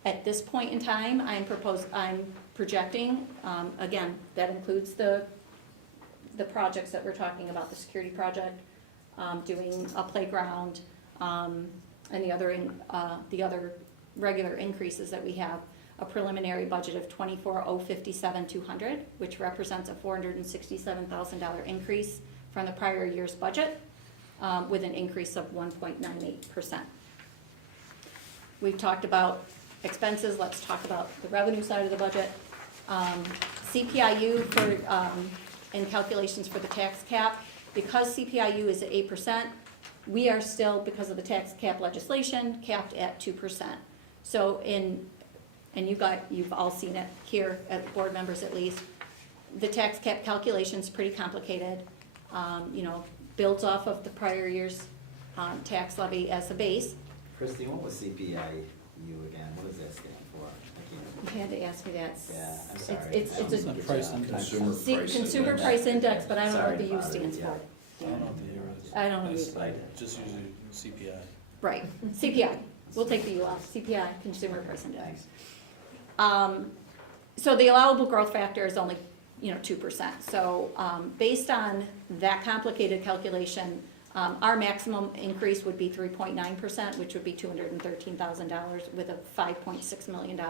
At this point in time, I'm projecting, again, that includes the projects that we're talking about, the security project, doing a playground, and the other regular increases that we have, a preliminary budget of $24,057,200, which represents a $467,000 increase from the prior year's budget, with an increase of 1.98%. We've talked about expenses. Let's talk about the revenue side of the budget. CPIU for in calculations for the tax cap, because CPIU is at 8%, we are still, because of the tax cap legislation, capped at 2%. So and you've all seen it here, board members at least, the tax cap calculation's pretty complicated. Builds off of the prior year's tax levy as a base. Christine, what was CPIU again? What does that stand for? I can't. You had to ask me that. Yeah, I'm sorry. It's I don't a think it's price a- index. consumer price index, but I don't know what Sorry the to U bother stands you. for. I don't know what the year is. I don't know Just- either. Just usually CPI. Right, CPI, we'll take the U off, CPI, consumer price index. Thanks. So the allowable growth factor is only, 2%. So, based on that complicated calculation, our maximum increase would be 3.9%, which would be $213,000 with a $5.6 million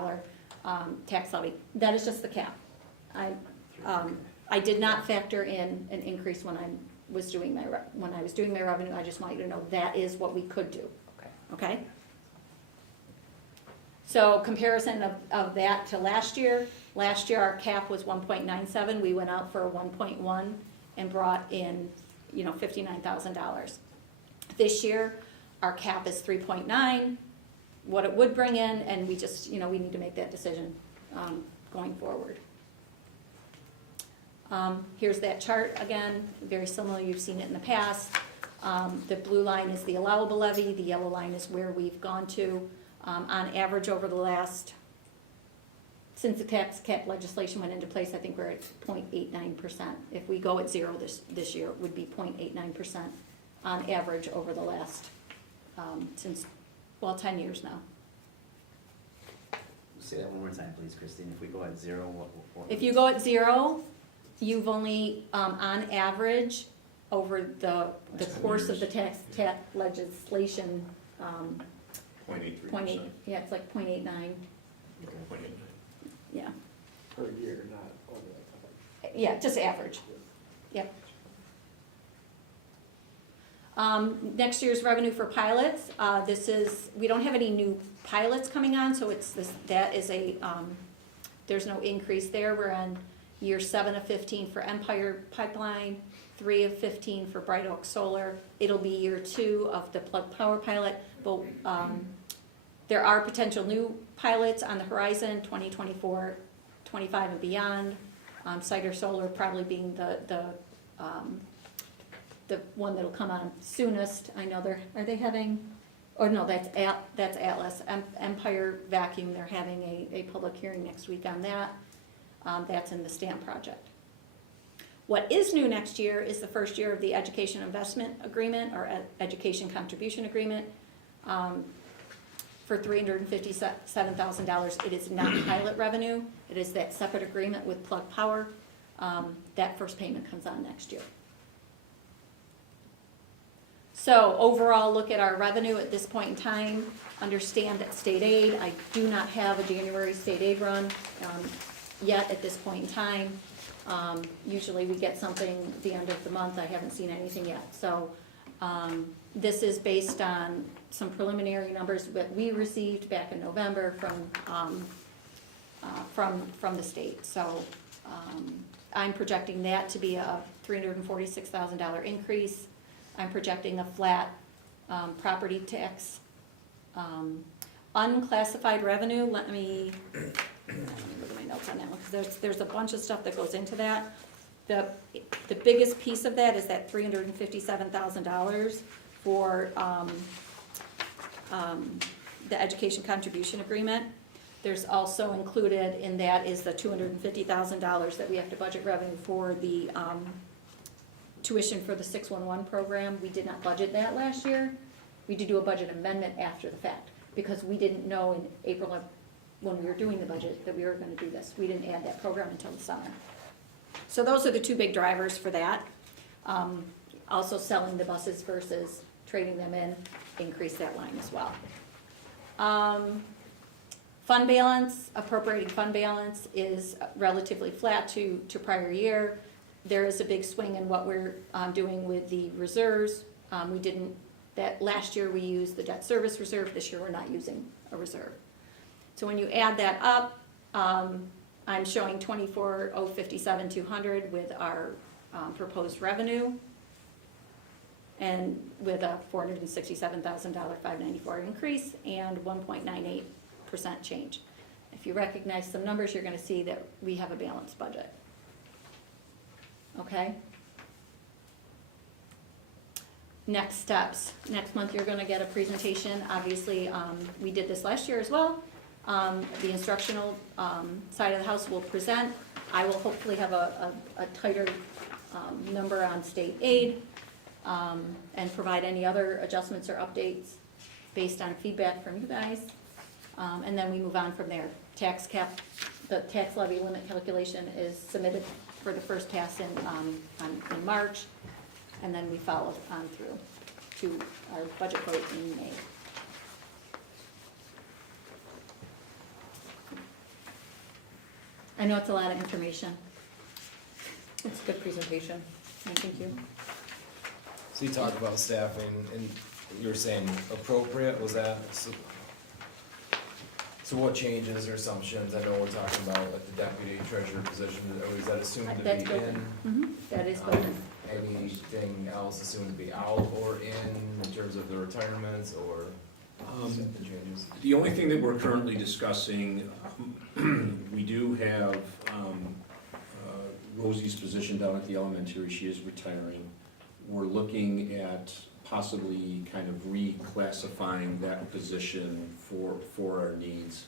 tax levy. That is just the cap. I did not factor in an increase when I was doing my revenue. I just want you to know that is what we could do. Okay? So comparison of that to last year our cap was 1.97, we went out for a 1.1 and brought in, $59,000. This year, our cap is 3.9, what it would bring in, and we just, we need to make that decision, going forward. Here's that chart again, very similar, you've seen it in the past. The blue line is the allowable levy, the yellow line is where we've gone to. On average over the last, since the tax cap legislation went into place, I think we're at 0.89%. If we go at 0 this year, it would be 0.89% on average over the last, 10 years now. Say that one more time, please, Christine. If we go at 0, what? If you go at 0, you've only, on average, over the course of the tax legislation, 0.83%. yeah, it's like 0.89, 0.89. yeah. Per year, not over that. Yeah, just average, yep. Next year's revenue for pilots, we don't have any new pilots coming on, so there's no increase there. We're on year 7 of 15 for Empire Pipeline, 3 of 15 for Bright Oak Solar. It'll be year 2 of the Plug Power pilot, but there are potential new pilots on the horizon, 2024, 25 and beyond. Cider Solar probably being the one that'll come on soonest. I know are they having, or no, that's Atlas. Empire Vacuum, they're having a public hearing next week on that. That's in the STAMP project. What is new next year is the first year of the Education Investment Agreement, or Education Contribution Agreement, for $357,000. It is not pilot revenue. It is that separate agreement with Plug Power. That first payment comes on next year. So overall, look at our revenue at this point in time. Understand that state aid, I do not have a January state aid run yet at this point in time. Usually we get something at the end of the month. I haven't seen anything yet. So this is based on some preliminary numbers that we received back in November from the state. So I'm projecting that to be a $346,000 increase. I'm projecting a flat property tax. Unclassified revenue, let me look at my notes on that one, because there's a bunch of stuff that goes into that. The biggest piece of that is that $357,000 for the Education Contribution Agreement. There's also included in that is the $250,000 that we have to budget revenue for the tuition for the 611 program. We did not budget that last year. We did do a budget amendment after the fact, because we didn't know in April when we were doing the budget that we were going to do this. We didn't add that program until the summer. So those are the two big drivers for that. Also selling the buses versus trading them in, increase that line as well. Fund balance, appropriating fund balance is relatively flat to prior year. There is a big swing in what we're doing with the reserves. Last year we used the debt service reserve, this year we're not using a reserve. So when you add that up, I'm showing 24,057,200 with our proposed revenue. and with a $467,000 594 increase and 1.98% change. If you recognize some numbers, you're gonna see that we have a balanced budget. Okay? Next steps. Next month, you're gonna get a presentation. Obviously, we did this last year as well. The instructional side of the house will present. I will hopefully have a tighter number on state aid and provide any other adjustments or updates based on feedback from you guys. And then we move on from there. Tax cap, the tax levy limit calculation is submitted for the first pass in March, and then we follow on through to our budget vote in May. I know it's a lot of information. It's a good presentation. Thank you. So you talked about staffing, and you were saying appropriate, was that, so what changes or assumptions? I know we're talking about like the deputy treasurer position, or is that assumed to That's be built in? in. That is built in. Anything else assumed to be out or in terms of the retirements or the changes? The only thing that we're currently discussing, we do have Rosie's position down at the elementary. She is retiring. We're looking at possibly kind of reclassifying that position for our needs.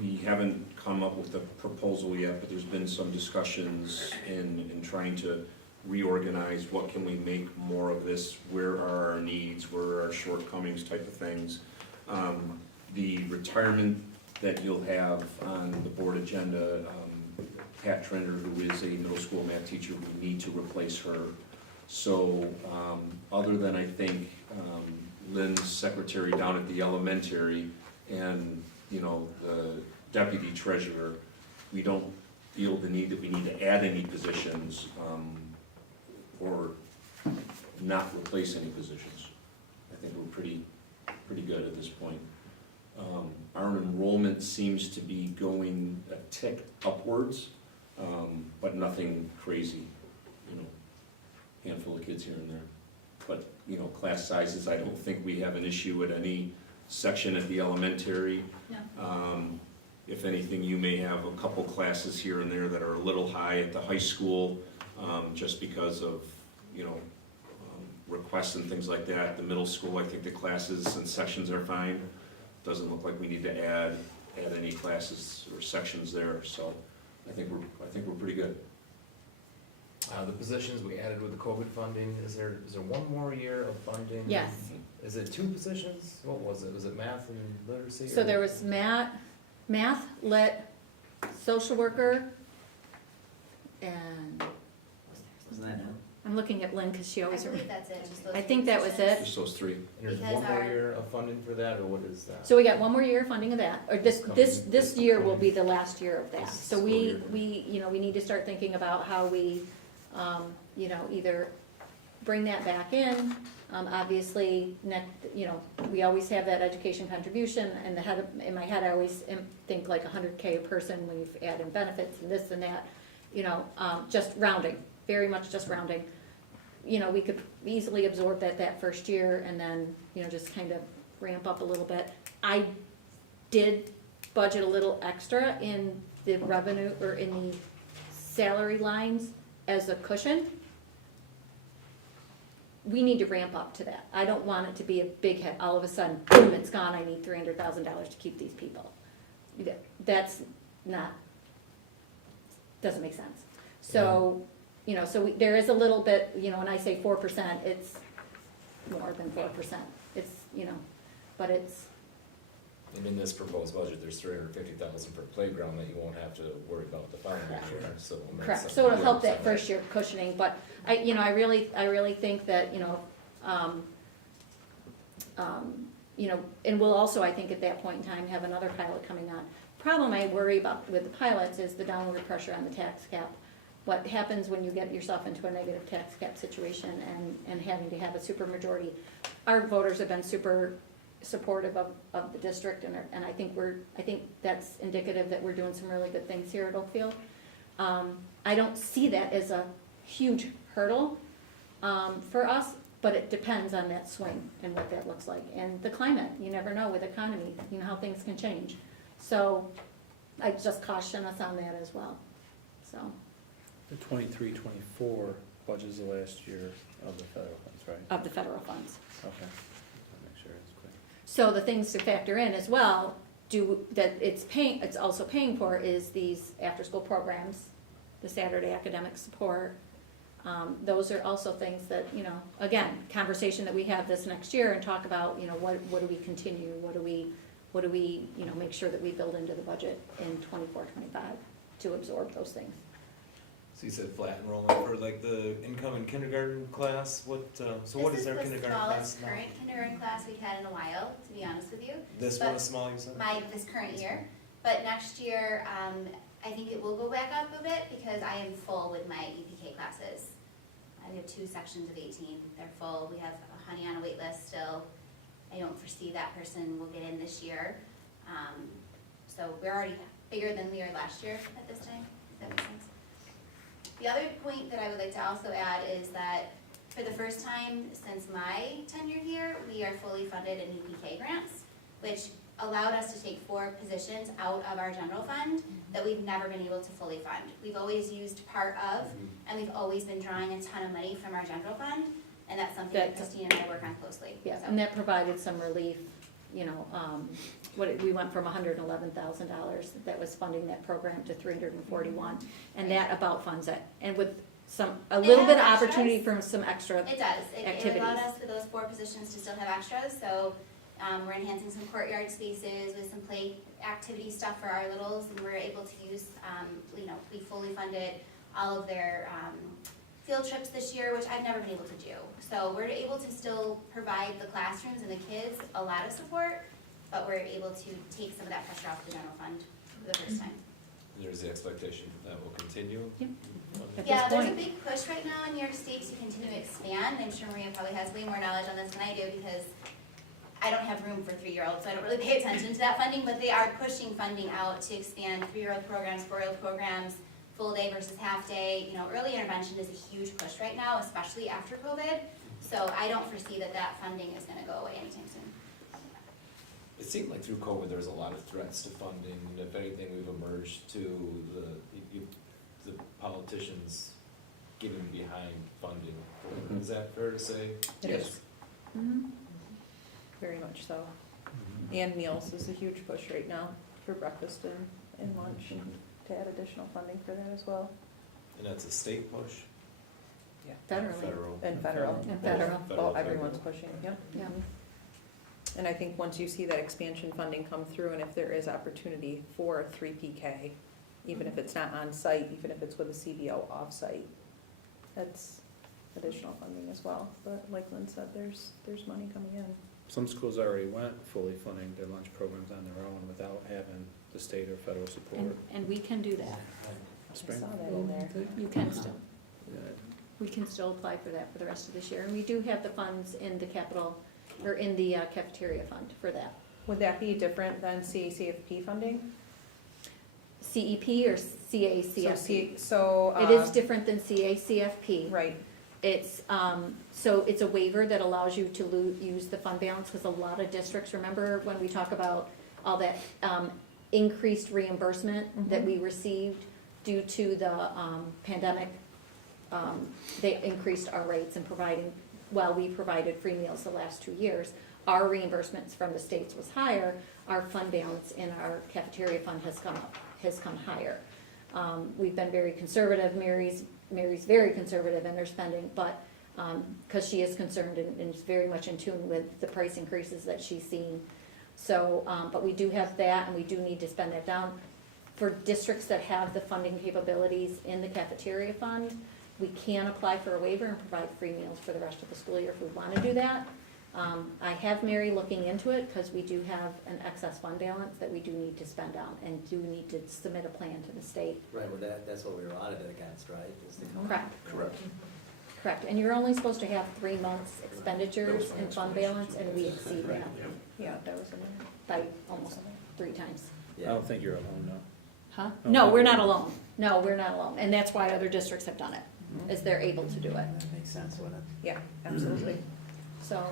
We haven't come up with a proposal yet, but there's been some discussions in trying to reorganize what can we make more of this, where are our needs, where are our shortcomings type of things. The retirement that you'll have on the board agenda, Pat Trender, who is a middle school math teacher, we need to replace her. So, other than I think Lynn's secretary down at the elementary and, you know, the deputy treasurer, we don't feel the need that we need to add any positions or not replace any positions. I think we're pretty good at this point. Our enrollment seems to be going a tick upwards, but nothing crazy, you know, handful of kids here and there. But, you know, class sizes, I don't think we have an issue at any section at the elementary. No. If anything, you may have a couple classes here and there that are a little high at the high school, just because of, you know, requests and things like that. The middle school, I think the classes and sections are fine. Doesn't look like we need to add any classes or sections there, so I think we're pretty good. The positions we added with the COVID funding, is there one more year of funding? Yes. Is it 2 positions? What was it? Was it math and literacy? So or- there was math, lit, social worker, and Wasn't that it? I'm looking at Lynn because she I always. believe that's it, just those I two think that was positions. it. Just those three. And there's Because one more our- year of funding for that, or what is that? So we got one more year of funding of that, or this Coming- year will be the last year of that. This So school year. we need to start thinking about how we, either bring that back in. Obviously, we always have that education contribution, and in my head, I always think like $100K a person when you add in benefits and this and that, just rounding, very much just rounding. We could easily absorb that first year and then, just kind of ramp up a little bit. I did budget a little extra in the revenue, or in the salary lines as a cushion. We need to ramp up to that. I don't want it to be a big hit, all of a sudden, boom, it's gone, I need $300,000 to keep these people. That's not, doesn't make sense. So, there is a little bit, when I say 4%, it's more than 4%. It's, but it's, And in this proposed budget, there's $350,000 for playground that you won't have to worry about the following year, so. that's correct, something so it'll to help that offset first year cushioning, but I really think that, and we'll also, I think at that point in time, have another pilot coming on. Problem I worry about with the pilots is the downward pressure on the tax cap. What happens when you get yourself into a negative tax cap situation and having to have a supermajority? Our voters have been super supportive of the district, and I think that's indicative that we're doing some really good things here at Oakfield. I don't see that as a huge hurdle. for us, but it depends on that swing and what that looks like. And the climate, you never know with economy, you know how things can change. So I just caution us on that as well, so. The 23-24 budget is the last year of the federal funds, right? Of the federal funds. Okay. I'll make sure it's clear. So the things to factor in as well, it's also paying for is these after-school programs, the Saturday academic support. Those are also things that, you know, again, conversation that we have this next year and talk about, you know, what do we continue, what do we, you know, make sure that we build into the budget in 24-25 to absorb those things. So you said flat enrollment for like the incoming kindergarten class, what is our kindergarten class This is the smallest now? current kindergarten class we've had in a while, to be honest with you. This But one is small, you said? This current year, but next year, I think it will go back up a bit because I am full with my EPK classes. I have 2 sections of 18, they're full, we have a Honey on a wait list still. I don't foresee that person will get in this year. So we're already bigger than we were last year at this time, if that makes sense. The other point that I would like to also add is that for the first time since my tenure here, we are fully funded in EPK grants, which allowed us to take 4 positions out of our general fund that we've never been able to fully fund. We've always used part of, and we've always been drawing a ton of money from our general fund, and that's something that Christine and I work on closely. Yeah, So- and that provided some relief, you know, we went from $111,000 that was funding that program to $341, and that about funds it, and with a little bit of has opportunity extras. for some extra It does. It activities. allowed us with those 4 positions to still have extras, so we're enhancing some courtyard spaces with some play activity stuff for our littles, and we're able to use, you know, we fully funded all of their field trips this year, which I've never been able to do. So we're able to still provide the classrooms and the kids a lot of support, but we're able to take some of that pressure off the general fund for the first time. There's the expectation that will continue? Yep. At Yeah, this there's a point. big push right now in New York State to continue to expand. I'm sure Maria probably has way more knowledge on this than I do because I don't have room for 3-year-olds, so I don't really pay attention to that funding, but they are pushing funding out to expand 3-year-old programs, 4-year-old programs, full day versus half day. You know, early intervention is a huge push right now, especially after COVID. So I don't foresee that funding is gonna go away anytime soon. It seemed like through COVID, there was a lot of threats to funding, and if anything, we've emerged to the politicians getting behind funding. Is that fair to say? It is. Mhm. Very much so. And meals is a huge push right now for breakfast and lunch, and to add additional funding for that as well. And that's a state push? Federally. Federal. And federal. And federal. Well, everyone's pushing, yep. Yeah. And I think once you see that expansion funding come through, and if there is opportunity for 3PK, even if it's not on site, even if it's with a CBO off-site, that's additional funding as well. But like Lynn said, there's money coming in. Some schools already went fully funding their lunch programs on their own without having the state or federal support. And we can do that. I saw that in there. You can still. Yeah. We can still apply for that for the rest of this year. And we do have the funds in the capital, or in the cafeteria fund for that. Would that be different than CACFP funding? CEP or CACFP? So, It is different than CACFP. right, It's, so it's a waiver that allows you to use the fund balance, because a lot of districts, remember when we talk about all that increased reimbursement that we received due to the pandemic? They increased our rates in providing, while we provided free meals the last 2 years, our reimbursements from the states was higher, our fund balance in our cafeteria fund has come higher. We've been very conservative, Mary's very conservative in her spending, but, because she is concerned and is very much in tune with the price increases that she's seen. So, but we do have that, and we do need to spend that down. For districts that have the funding capabilities in the cafeteria fund, we can apply for a waiver and provide free meals for the rest of the school year if we want to do that. I have Mary looking into it, because we do have an excess fund balance that we do need to spend on, and do need to submit a plan to the state. Right, well, that's what we were audited against, right? Is the- Correct. Correct, and you're only supposed to have 3 months expenditures in fund balance, and we exceed that yeah, that was in there. by almost 3 times. I Yeah. don't think you're alone, no. Huh? No, we're not alone. No, we're not alone, and that's why other districts have done it. as they're able to do it. That makes sense, wouldn't it? Yeah, absolutely. So,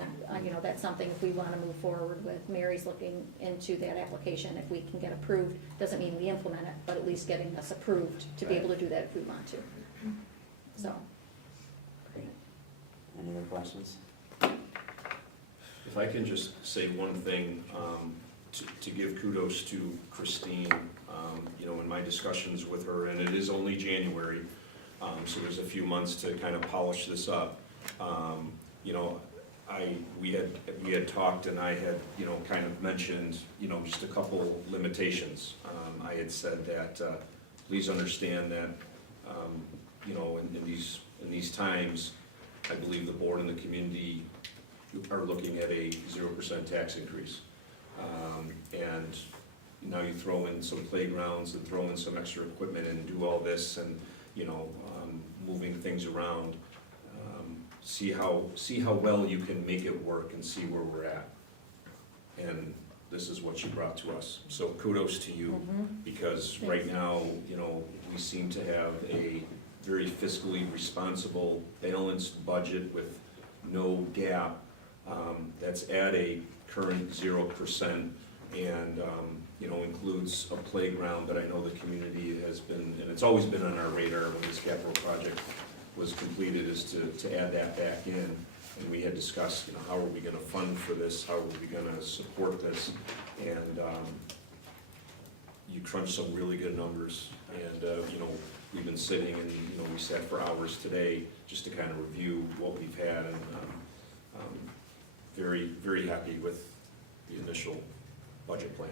that's something if we wanna move forward with, Mary's looking into that application, if we can get approved, doesn't mean we implement it, but at least getting us approved to be able to do that if we want to. So, Great. Any other questions? If I can just say one thing, to give kudos to Christine, in my discussions with her, and it is only January, so there's a few months to kind of polish this up. We had talked and I had, kind of mentioned, just a couple limitations. I had said that, please understand that, in these times, I believe the board and the community are looking at a 0% tax increase. And now you throw in some playgrounds and throw in some extra equipment and do all this and, moving things around. See how well you can make it work and see where we're at. And this is what you brought to us. So kudos to you, because right now, we seem to have a very fiscally responsible, balanced budget with no gap. That's at a current 0% and, includes a playground that I know the community has been, and it's always been on our radar when this capital project was completed, is to add that back in. And we had discussed, how are we gonna fund for this, how are we gonna support this? And, you crunched some really good numbers, and, we've been sitting and, we sat for hours today just to kind of review what we've had, and, very, very happy with the initial budget plan.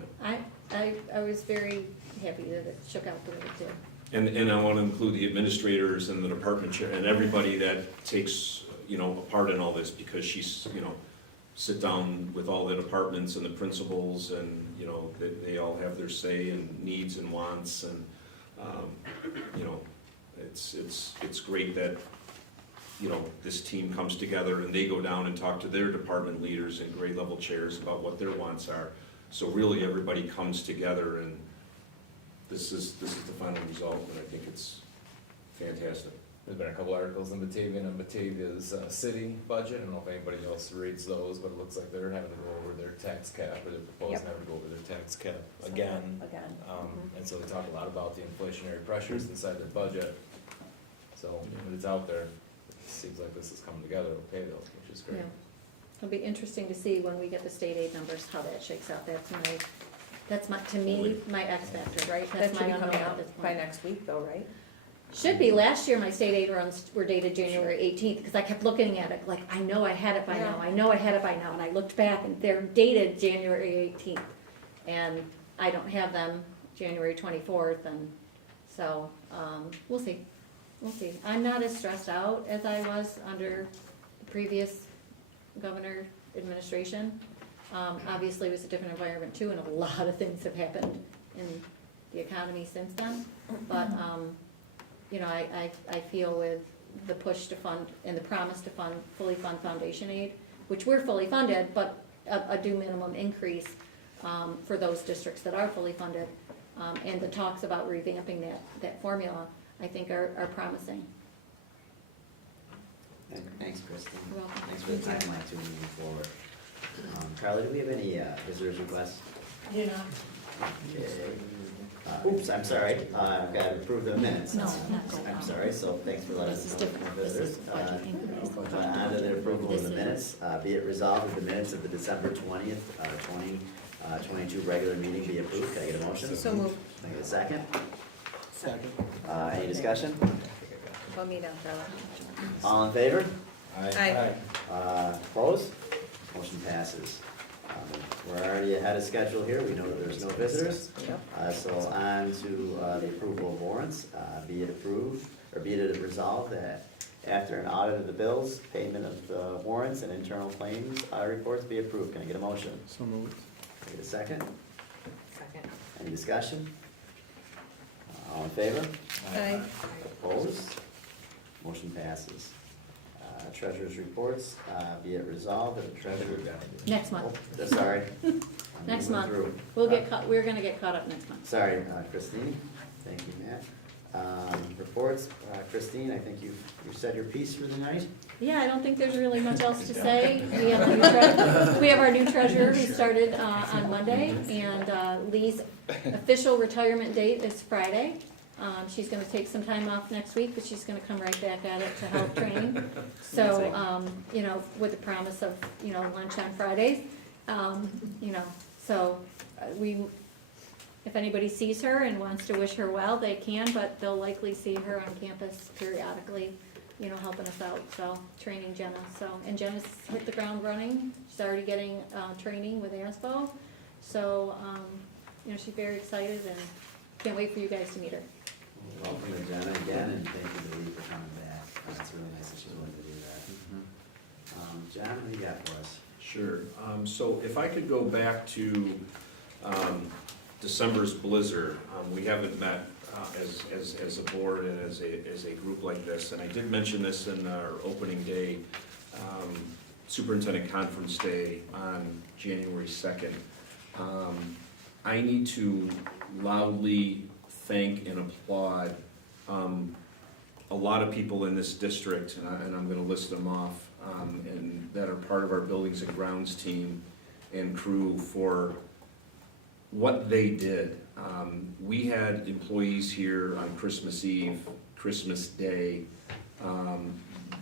I was very happy that it shook out the way it did. And I want to include the administrators and the department chair and everybody that takes, a part in all this, because she's, sit down with all the departments and the principals, and, they all have their say and needs and wants, and, it's great that, this team comes together and they go down and talk to their department leaders and grade level chairs about what their wants are. So really, everybody comes together, and this is the final result, and I think it's fantastic. There's been a couple articles in Batavian on Batavia's city budget. I don't know if anybody else reads those, but it looks like they're having to go over their tax cap, or they're proposing having to go over their tax cap again. And so they talk a lot about the inflationary pressures inside their budget. So when it's out there, it seems like this is coming together okay though, which is great. Yeah. It'll be interesting to see when we get the state aid numbers, how that shakes out. That's my, to me, my X factor, right? That That's should my be coming unknown at out this by point. next week though, right? Should be. Last year, my state aid runs were dated January 18th, because I kept looking at it, like, I know I had it by now, I know I had it by now, and I looked back, and they're dated January 18th. And I don't have them January 24th, and so, we'll see. We'll see. I'm not as stressed out as I was under the previous governor administration. Obviously, it was a different environment too, and a lot of things have happened in the economy since then. But, I feel with the push to fund and the promise to fully fund foundation aid, which we're fully funded, but a due minimum increase for those districts that are fully funded, and the talks about revamping that formula, I think are promising. Thanks, Kristen. You're welcome. Thanks for the timeline to moving forward. Carly, do we have any visitors requests? Yeah. Okay. Oops, I'm sorry, I've got to approve the minutes. No, not go I'm down. sorry, so thanks for letting This is us know different. from our This visitors. is budget increase. On to the approval of the This is- minutes. Be it resolved that the minutes of the December 20th, 2022 regular meeting be approved. Can I get a motion? So moved. Can I get a second? Second. Any discussion? Put me down, Carla. All in favor? Aye. Opposed? Motion passes. We're already ahead of schedule here, we know that there's no visitors. Yep. So on to the approval of warrants. Be it approved, or be it resolved that after an audit of the bills, payment of the warrants and internal claims reports be approved. Can I get a motion? So moved. Can I get a second? Second. Any discussion? All in favor? Aye. Opposed? Motion passes. Treasurer's reports, be it resolved that the treasurer. Next month. Oh, sorry. I'm Next moving month. through. We're gonna get caught up next month. Sorry, Christine. Thank you, Matt. Reports, Christine, I think you've said your piece for the night. Yeah, I don't think there's really much else to say. We have our new treasurer who started on Monday, and Lee's official retirement date is Friday. She's gonna take some time off next week, but she's gonna come right back at it to help train. So, you know, with the promise of, you know, lunch on Fridays. You know, so if anybody sees her and wants to wish her well, they can, but they'll likely see her on campus periodically, you know, helping us out, so, training Jenna, so, and Jenna's hit the ground running, she's already getting, training with ASBO, so, you know, she's very excited and can't wait for you guys to meet her. Welcome to Jenna again, and thank you to Lee for coming back. It's really nice that she's willing to do that. John, what do you got for us? Sure. So if I could go back to December's blizzard, we haven't met as a board and as a group like this, and I did mention this in our opening day, superintendent conference day on January 2nd. I need to loudly thank and applaud a lot of people in this district, and I'm gonna list them off, and that are part of our buildings and grounds team and crew for what they did. We had employees here on Christmas Eve, Christmas Day,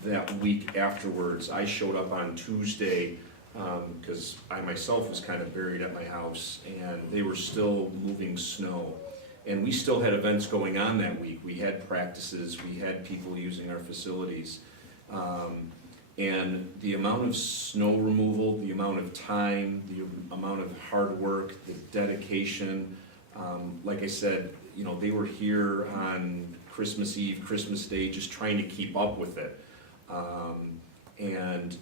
that week afterwards. I showed up on Tuesday, because I myself was kind of buried at my house, and they were still moving snow. And we still had events going on that week. We had practices, we had people using our facilities. And the amount of snow removal, the amount of time, the amount of hard work, the dedication, like I said, you know, they were here on Christmas Eve, Christmas Day, just trying to keep up with it. And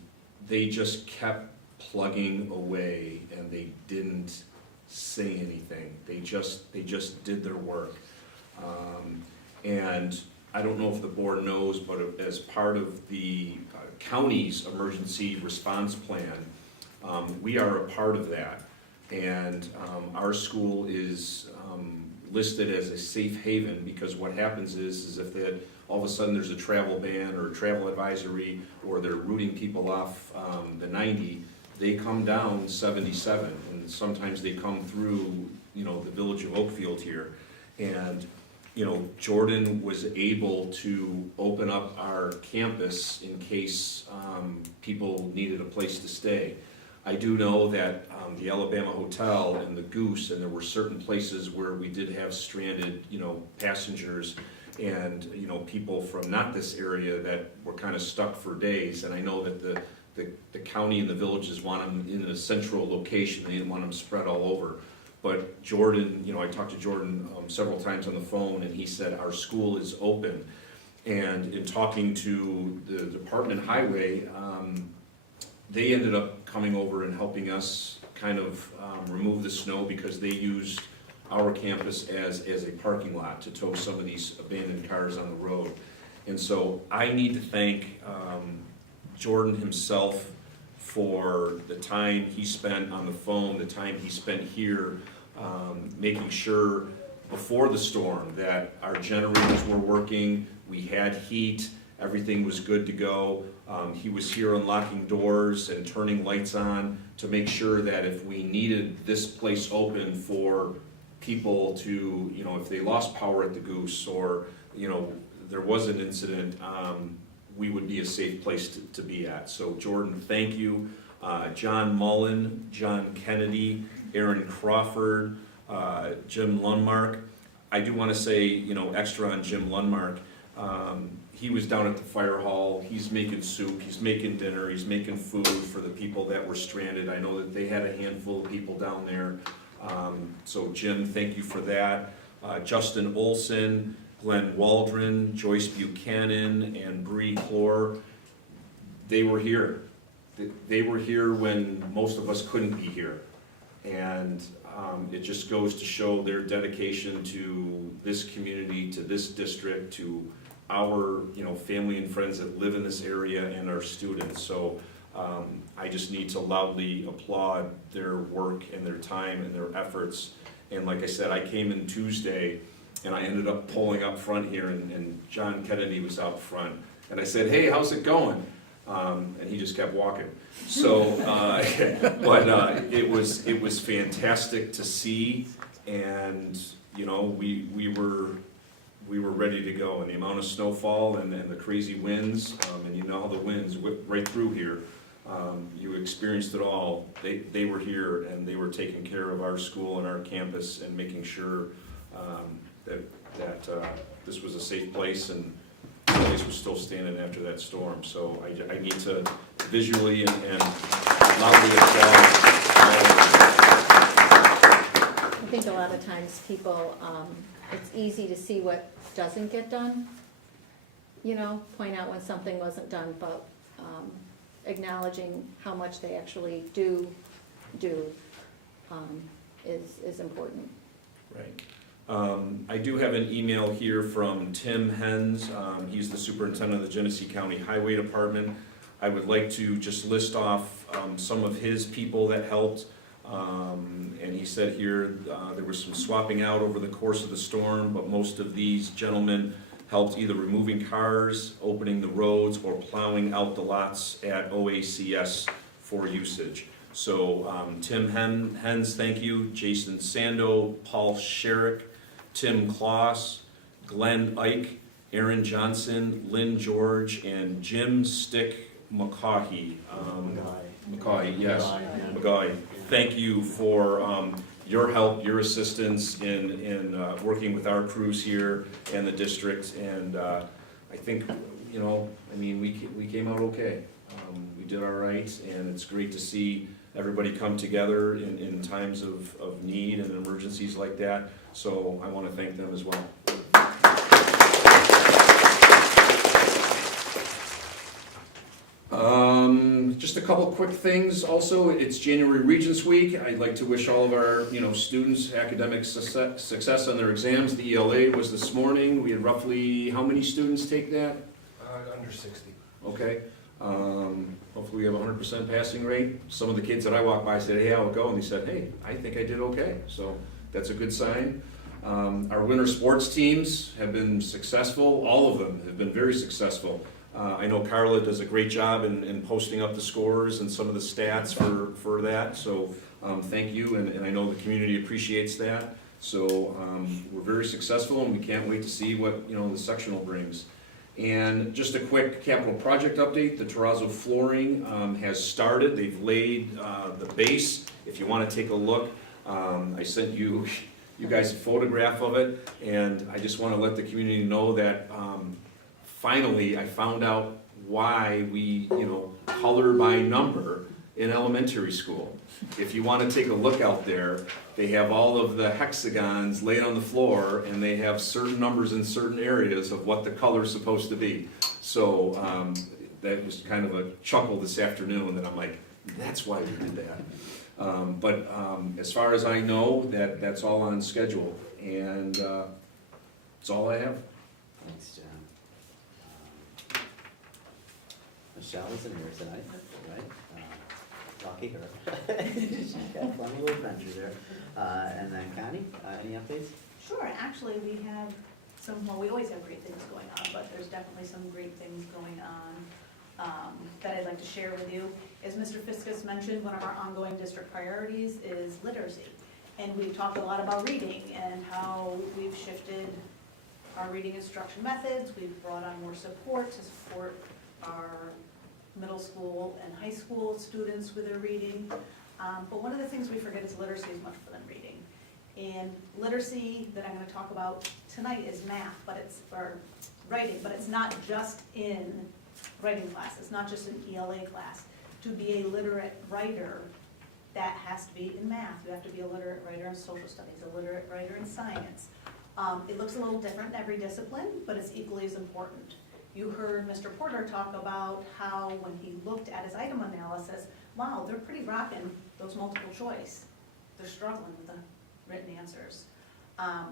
they just kept plugging away, and they didn't say anything. They just did their work. And I don't know if the board knows, but as part of the county's emergency response plan, we are a part of that. And our school is listed as a safe haven, because what happens is if all of a sudden there's a travel ban or a travel advisory, or they're routing people off the 90, they come down 77, and sometimes they come through, you know, the village of Oakfield here. And you know, Jordan was able to open up our campus in case people needed a place to stay. I do know that the Alabama Hotel and the Goose, and there were certain places where we did have stranded, you know, passengers and, you know, people from not this area that were kind of stuck for days. And I know that the county and the villages want them in a central location. They didn't want them spread all over. But Jordan, you know, I talked to Jordan several times on the phone, and he said our school is open. And in talking to the Department of Highway, they ended up coming over and helping us kind of remove the snow, because they used our campus as a parking lot to tow some of these abandoned cars on the road. And so I need to thank Jordan himself for the time he spent on the phone, the time he spent here, making sure before the storm that our generators were working, we had heat, everything was good to go. He was here unlocking doors and turning lights on to make sure that if we needed this place open for people to, you know, if they lost power at the Goose, or, you know, there was an incident, we would be a safe place to be at. So Jordan, thank you. John Mullen, John Kennedy, Aaron Crawford, Jim Lundmark. I do want to say, you know, extra on Jim Lundmark. He was down at the fire hall. He's making soup, he's making dinner, he's making food for the people that were stranded. I know that they had a handful of people down there. So Jim, thank you for that. Justin Olson, Glenn Waldron, Joyce Buchanan, and Bree Clore, they were here. They were here when most of us couldn't be here. And it just goes to show their dedication to this community, to this district, to our, you know, family and friends that live in this area, and our students. So I just need to loudly applaud their work and their time and their efforts. And like I said, I came in Tuesday, and I ended up pulling up front here, and John Kennedy was out front. And I said, hey, how's it going? And he just kept walking. So, it was fantastic to see, and, you know, we were ready to go. And the amount of snowfall and the crazy winds, and you know how the winds whip right through here. You experienced it all. They were here, and they were taking care of our school and our campus and making sure that this was a safe place, and the place was still standing after that storm. So I need to visually and loudly applaud. I think a lot of times people, it's easy to see what doesn't get done, you know, point out when something wasn't done, but acknowledging how much they actually do is important. Right. I do have an email here from Tim Hens. He's the superintendent of the Genesee County Highway Department. I would like to just list off some of his people that helped. And he said here there was some swapping out over the course of the storm, but most of these gentlemen helped either removing cars, opening the roads, or plowing out the lots at OACS for usage. So Tim Hens, thank you. Jason Sando, Paul Sherrick, Tim Kloss, Glenn Ike, Aaron Johnson, Lynn George, and Jim Stick McCaughey. McCaughey, yes. McCaughey. Thank you for your help, your assistance in working with our crews here and the district. And I think, you know, I mean, we came out okay. We did all right, and it's great to see everybody come together in times of need and emergencies like that. So I want to thank them as well. Just a couple quick things also. It's January Regents Week. I'd like to wish all of our students academic success on their exams. The ELA was this morning. We had roughly, how many students take that? Under 60. Okay. Hopefully we have a 100% passing rate. Some of the kids that I walked by said, hey, how'd it go? And they said, hey, I think I did okay. So that's a good sign. Our winter sports teams have been successful. All of them have been very successful. I know Carla does a great job in posting up the scores and some of the stats for that. So thank you, and I know the community appreciates that. So we're very successful, and we can't wait to see what the sectional brings. And just a quick capital project update, the terrazzo flooring has started. They've laid the base. If you want to take a look, I sent you guys a photograph of it, and I just want to let the community know that finally I found out why we color by number in elementary school. If you want to take a look out there, they have all of the hexagons laid on the floor, and they have certain numbers in certain areas of what the color is supposed to be. So that was kind of a chuckle this afternoon that I'm like, that's why we did that. But as far as I know, that's all on schedule, and that's all I have. Thanks, John. Michelle isn't here tonight, right? Lucky her. She's got plenty of adventures there. And then Connie, any updates? Sure, actually, we have we always have great things going on, but there's definitely some great things going on that I'd like to share with you. As Mr. Fiskus mentioned, one of our ongoing district priorities is literacy. And we've talked a lot about reading and how we've shifted our reading instruction methods. We've brought on more support to support our middle school and high school students with their reading. But one of the things we forget is literacy is much more than reading. And literacy that I'm going to talk about tonight is math, or writing, but it's not just in writing class. It's not just an ELA class. To be a literate writer, that has to be in math. You have to be a literate writer in social studies, a literate writer in science. It looks a little different in every discipline, but it's equally as important. You heard Mr. Porter talk about how when he looked at his item analysis, wow, they're pretty rocking those multiple choice. They're struggling with the written answers.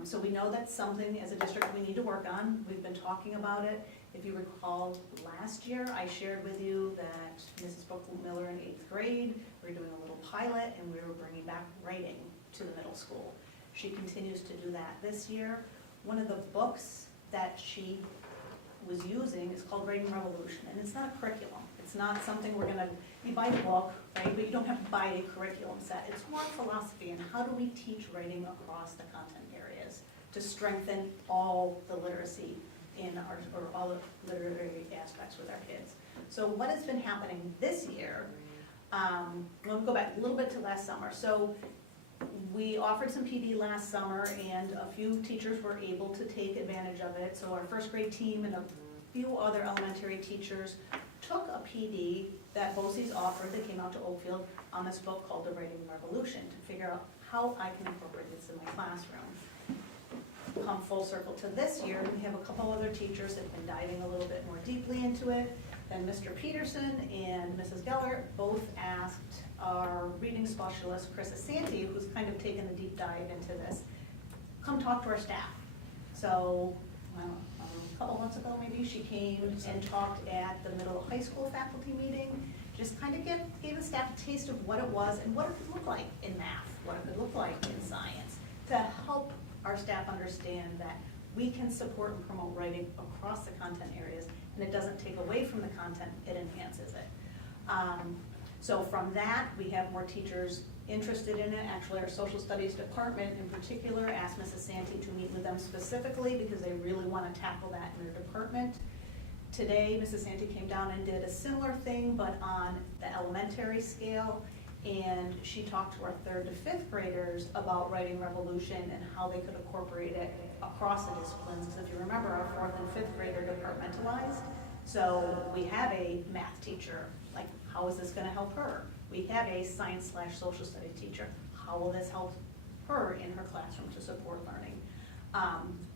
So we know that's something as a district we need to work on. We've been talking about it. If you recall, last year I shared with you that Mrs. Brooke Miller in 8th grade, we were doing a little pilot and we were bringing back writing to the middle school. She continues to do that this year. one of the books that she was using is called Writing Revolution, and it's not a curriculum. It's not something we're gonna, you buy the book, right, but you don't have to buy a curriculum set. It's more philosophy and how do we teach writing across the content areas to strengthen all the literacy in our, or all the literary aspects with our kids. So what has been happening this year, we'll go back a little bit to last summer. So we offered some PD last summer and a few teachers were able to take advantage of it. So our first grade team and a few other elementary teachers took a PD that BOCES offered that came out to Oakfield on this book called The Writing Revolution to figure out how I can incorporate this in my classroom. Come full circle to this year, we have a couple other teachers that have been diving a little bit more deeply into it. Then Mr. Peterson and Mrs. Geller both asked our reading specialist, Chris Asanti, who's kind of taken a deep dive into this, come talk to our staff. So, a couple months ago maybe, she came and talked at the middle high school faculty meeting, just kind of gave the staff a taste of what it was and what it could look like in math, what it could look like in science, to help our staff understand that we can support and promote writing across the content areas, and it doesn't take away from the content, it enhances it. So from that, we have more teachers interested in it. Actually, our social studies department in particular asked Mrs. Santee to meet with them specifically because they really want to tackle that in their department. Today, Mrs. Santee came down and did a similar thing, but on the elementary scale, and she talked to our 3rd to 5th graders about Writing Revolution and how they could incorporate it across the disciplines. Because if you remember, our 4th and 5th grade are departmentalized. So we have a math teacher, like how is this gonna help her? We have a science/social studies teacher. How will this help her in her classroom to support learning?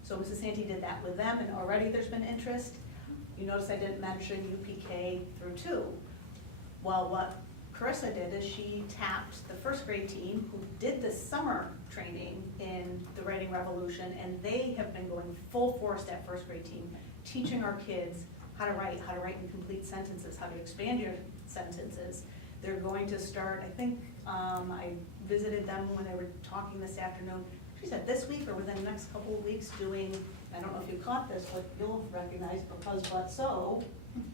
So Mrs. Santee did that with them, and already there's been interest. You notice I didn't mention UPK through 2. Well, what Carissa did is she tapped the 1st grade team who did this summer training in the Writing Revolution, and they have been going full force, that 1st grade team, teaching our kids how to write in complete sentences, how to expand your sentences. They're going to start, I think, I visited them when they were talking this afternoon. She said this week or within the next couple of weeks doing, I don't know if you caught this, but you'll recognize Because But So,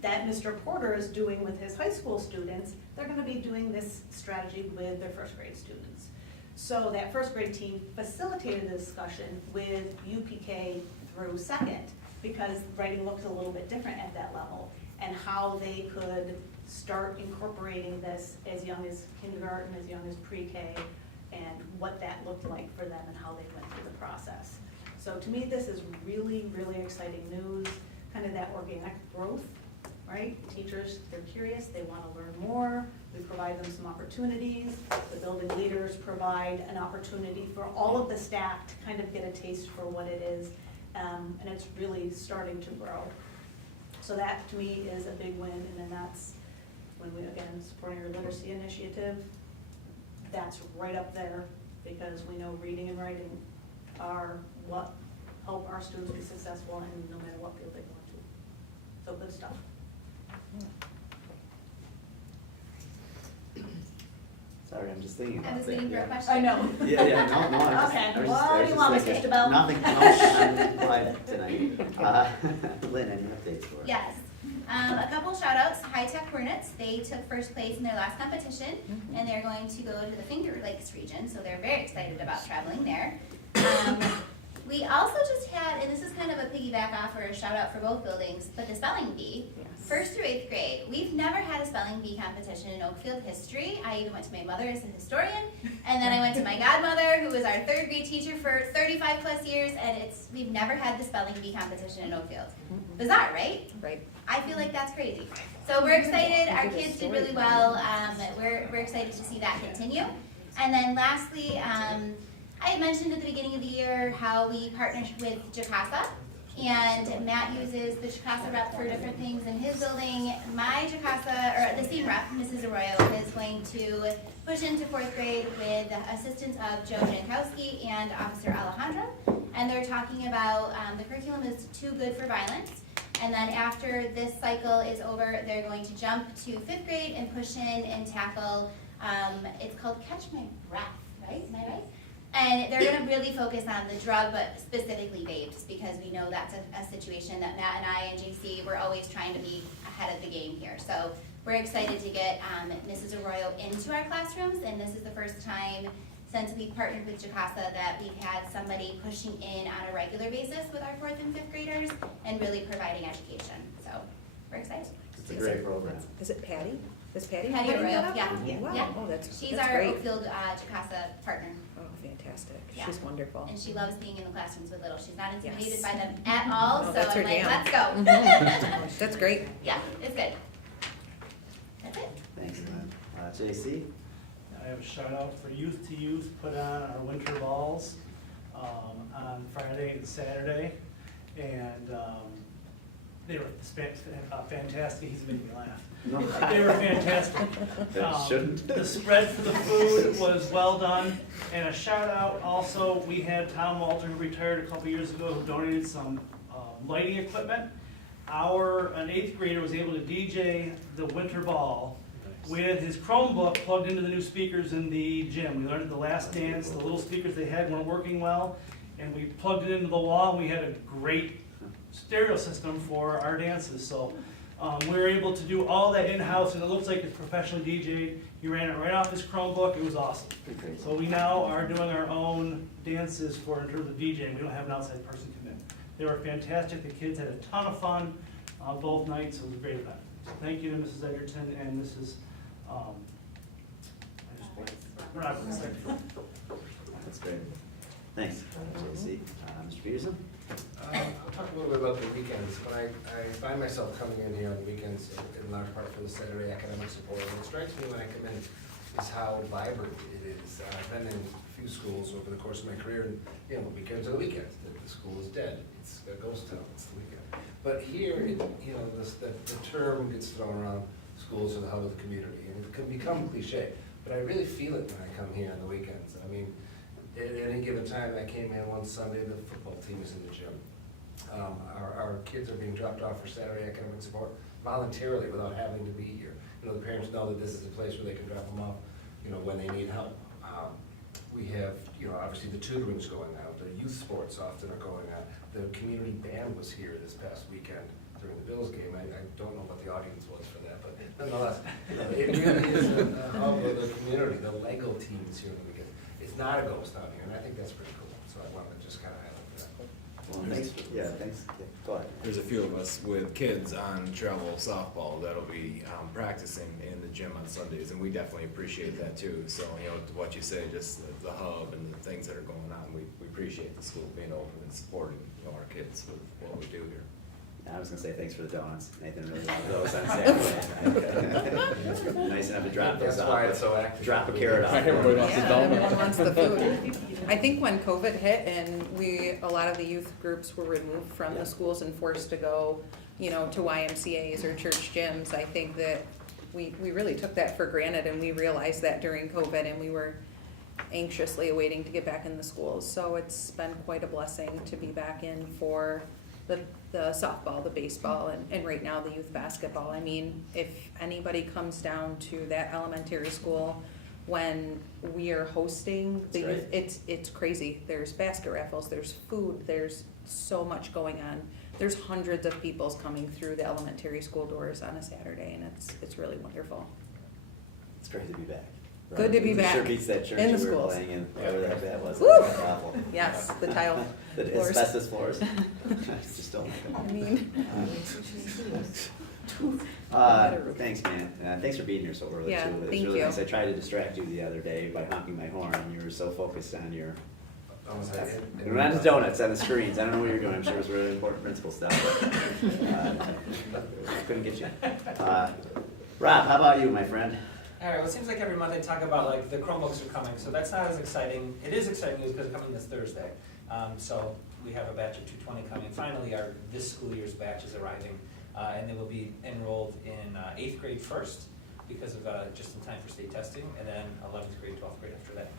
that Mr. Porter is doing with his high school students. They're gonna be doing this strategy with their 1st grade students. So that 1st grade team facilitated the discussion with UPK through 2nd, because writing looks a little bit different at that level, and how they could start incorporating this as young as kindergarten, as young as pre-K, and what that looked like for them and how they went through the process. So to me, this is really, really exciting news, kind of that organic growth, right? Teachers, they're curious, they want to learn more, we provide them some opportunities, the building leaders provide an opportunity for all of the staff to kind of get a taste for what it is, and it's really starting to grow. So that, to me, is a big win, and then that's when we, again, supporting our literacy initiative, that's right up there, because we know reading and writing are what help our students be successful in no matter what field they go into. So good stuff. Sorry, I'm just thinking I about was that. waiting for a Yeah. question. I know. Yeah, no, I was Okay, I was what just- I do was you just want, Ms. thinking- Christabel? Nothing, no, I'm quiet tonight. Lynn, any updates for us? Yes. A couple shout outs, High Tech Hornets, they took 1st place in their last competition, and they're going to go to the Finger Lakes region, so they're very excited about traveling there. We also just had, and this is kind of a piggyback off or a shout out for both buildings, but the spelling bee. 1st through 8th grade, we've never had a spelling bee competition in Oakfield history. I even went to my mother as a historian, and then I went to my godmother, who was our 3rd grade teacher for 35 plus years, and we've never had the spelling bee competition in Oakfield. Bizarre, right? Right. I feel like that's crazy. So we're excited, our kids did really well, we're excited to see that continue. And then lastly, I had mentioned at the beginning of the year how we partnered with Jacasa, and Matt uses the Jacasa rep for different things in his building. My Jacasa, or the same rep, Mrs. Arroyo, is going to push into 4th grade with the assistance of Joe Jankowski and Officer Alejandra, and they're talking about the curriculum is too good for violence. And then after this cycle is over, they're going to jump to 5th grade and push in and tackle, it's called Catch My Breath, right? Am I right? And they're gonna really focus on the drug, but specifically vapes, because we know that's a situation that Matt and I and JC, we're always trying to be ahead of the game here. So we're excited to get Mrs. Arroyo into our classrooms, and this is the first time since we've partnered with Jacasa that we've had somebody pushing in on a regular basis with our 4th and 5th graders and really providing education. So we're excited. It's a great program. Is it Patty? Is Patty? Patty heading Arroyo, that up? yeah. Wow, Yeah. oh, that's She's that's our great. Oakfield Jacasa partner. Oh, fantastic. Yeah. She's wonderful. And she loves being in the classrooms with little. She's not intimidated Yes. by them at all, Oh, so that's I'm her like, jam. let's go. Mhm. That's great. Yeah, it's good. That's it. Thanks, man. JC? I have a shout out for Youth to Youth put on our winter balls on Friday and Saturday. And they were fantastic. He's making me laugh. They were fantastic. Shouldn't. The spread for the food was well done. And a shout out also, we had Tom Walter, who retired a couple years ago, who donated some lighting equipment. An 8th grader was able to DJ the winter ball with his Chromebook plugged into the new speakers in the gym. We learned at the last dance, the little speakers they had weren't working well, and we plugged it into the wall, and we had a great stereo system for our dances. So we were able to do all that in-house, and it looks like it's professionally DJ'd. He ran it right off his Chromebook. It was awesome. So we now are doing our own dances in terms of DJing. We don't have an outside person come in. They were fantastic. The kids had a ton of fun both nights. It was a great event. So thank you to Mrs. Edgerton and Mrs. Roberts. That's great. Thanks, JC. Mr. Peterson? I'll talk a little bit about the weekends. When I find myself coming in here on the weekends, in large part for the Saturday academic support, and it strikes me when I come in is how vibrant it is. I've been in a few schools over the course of my career, and the weekends are the weekends. The school is dead. It's a ghost town. It's the weekend. But here, the term gets thrown around. Schools are the hub of the community, and it can become cliche. But I really feel it when I come here on the weekends. I mean, at any given time, I came in one Sunday, the football team is in the gym. Our kids are being dropped off for Saturday academic support voluntarily without having to be here. The parents know that this is a place where they can drop them off, when they need help. We have, obviously the tutoring's going out, the youth sports often are going on. The community band was here this past weekend during the Bills game. I don't know what the audience was for that, but nonetheless, it really is a hub of the community. The Lego team is here on the weekend. It's not a ghost out here, and I think that's pretty cool. So I wanted to just kind of highlight that. Well, thanks. Thanks. Yeah, go ahead. There's a few of us with kids on travel softball that'll be practicing in the gym on Sundays, and we definitely appreciate that too. So, what you say, just the hub and the things that are going on, we appreciate the school being open and supporting our kids with what we do here. I was gonna say thanks for the donuts. Nathan really wanted those on Saturday. Nice enough to drop those off. That's why it's so active. Drop a carrot off. Everyone wants the food. I think when COVID hit and a lot of the youth groups were removed from the schools and forced to go, to YMCA's or church gyms, I think that we really took that for granted, and we realized that during COVID, and we were anxiously awaiting to get back in the schools. So it's been quite a blessing to be back in for the softball, the baseball, and right now the youth basketball. I mean, if anybody comes down to that elementary school when we are hosting the youth, it's crazy. There's basket raffles, there's food, there's so much going on. There's hundreds of people coming through the elementary school doors on a Saturday, and it's really wonderful. It's great to be back. Good to be It back sure beats that church in the we were schools. playing in, whatever that bad was. Woo! It was awful. Yes, the tile The floors. asbestos floors. Just don't like them. I mean. Thanks, man. Thanks for being here so early, Yeah, too. It was thank really you. nice. I tried to distract you the other day by honking my horn, and you were so focused on your... Not the donuts, on the screens. I don't know what you're doing. I'm sure it was really important principal stuff. But, couldn't get you. Rob, how about you, my friend? All right, well, it seems like every month I talk about like the Chromebooks are coming, so that's not as exciting. It is exciting news because it's coming this Thursday. So we have a batch of 220 coming. Finally, this school year's batch is arriving, and they will be enrolled in 8th grade first because of just in time for state testing, and then 11th grade, 12th grade after that.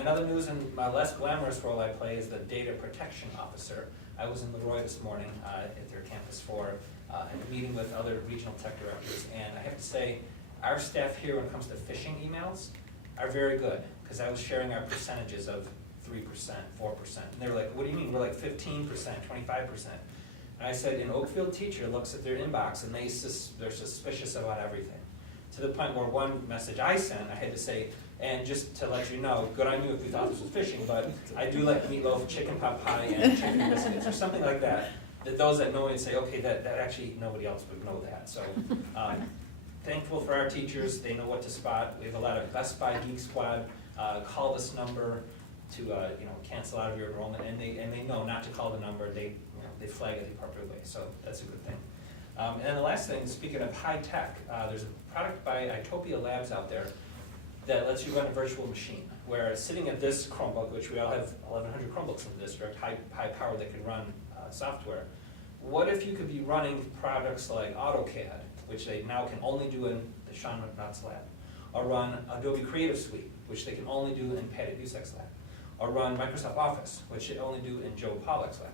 In other news, and my less glamorous role I play is the data protection officer. I was in Leroy this morning at their campus for a meeting with other regional tech directors, and I have to say, our staff here when it comes to phishing emails are very good, because I was sharing our percentages of 3%, 4%. And they were like, what do you mean? We're like 15%, 25%. And I said, an Oakfield teacher looks at their inbox and they're suspicious about everything. To the point where one message I sent, I had to say, and just to let you know, good on you if you thought this was phishing, but I do like meatloaf, chicken pot pie, and chicken biscuits, or something like that. That those that know it say, okay, that actually nobody else would know that. So thankful for our teachers, they know what to spot. We have a lot of Best Buy Geek Squad, call this number to cancel out of your enrollment, and they know not to call the number, they flag it the appropriate way, so that's a good thing. And then the last thing, speaking of high tech, there's a product by Itopia Labs out there that lets you run a virtual machine, where sitting at this Chromebook, which we all have 1,100 Chromebooks in the district, high power that can run software. What if you could be running products like AutoCAD, which they now can only do in the Sean McNutt's lab, or run Adobe Creative Suite, which they can only do in Patty Dusek's lab, or run Microsoft Office, which they only do in Joe Pollack's lab.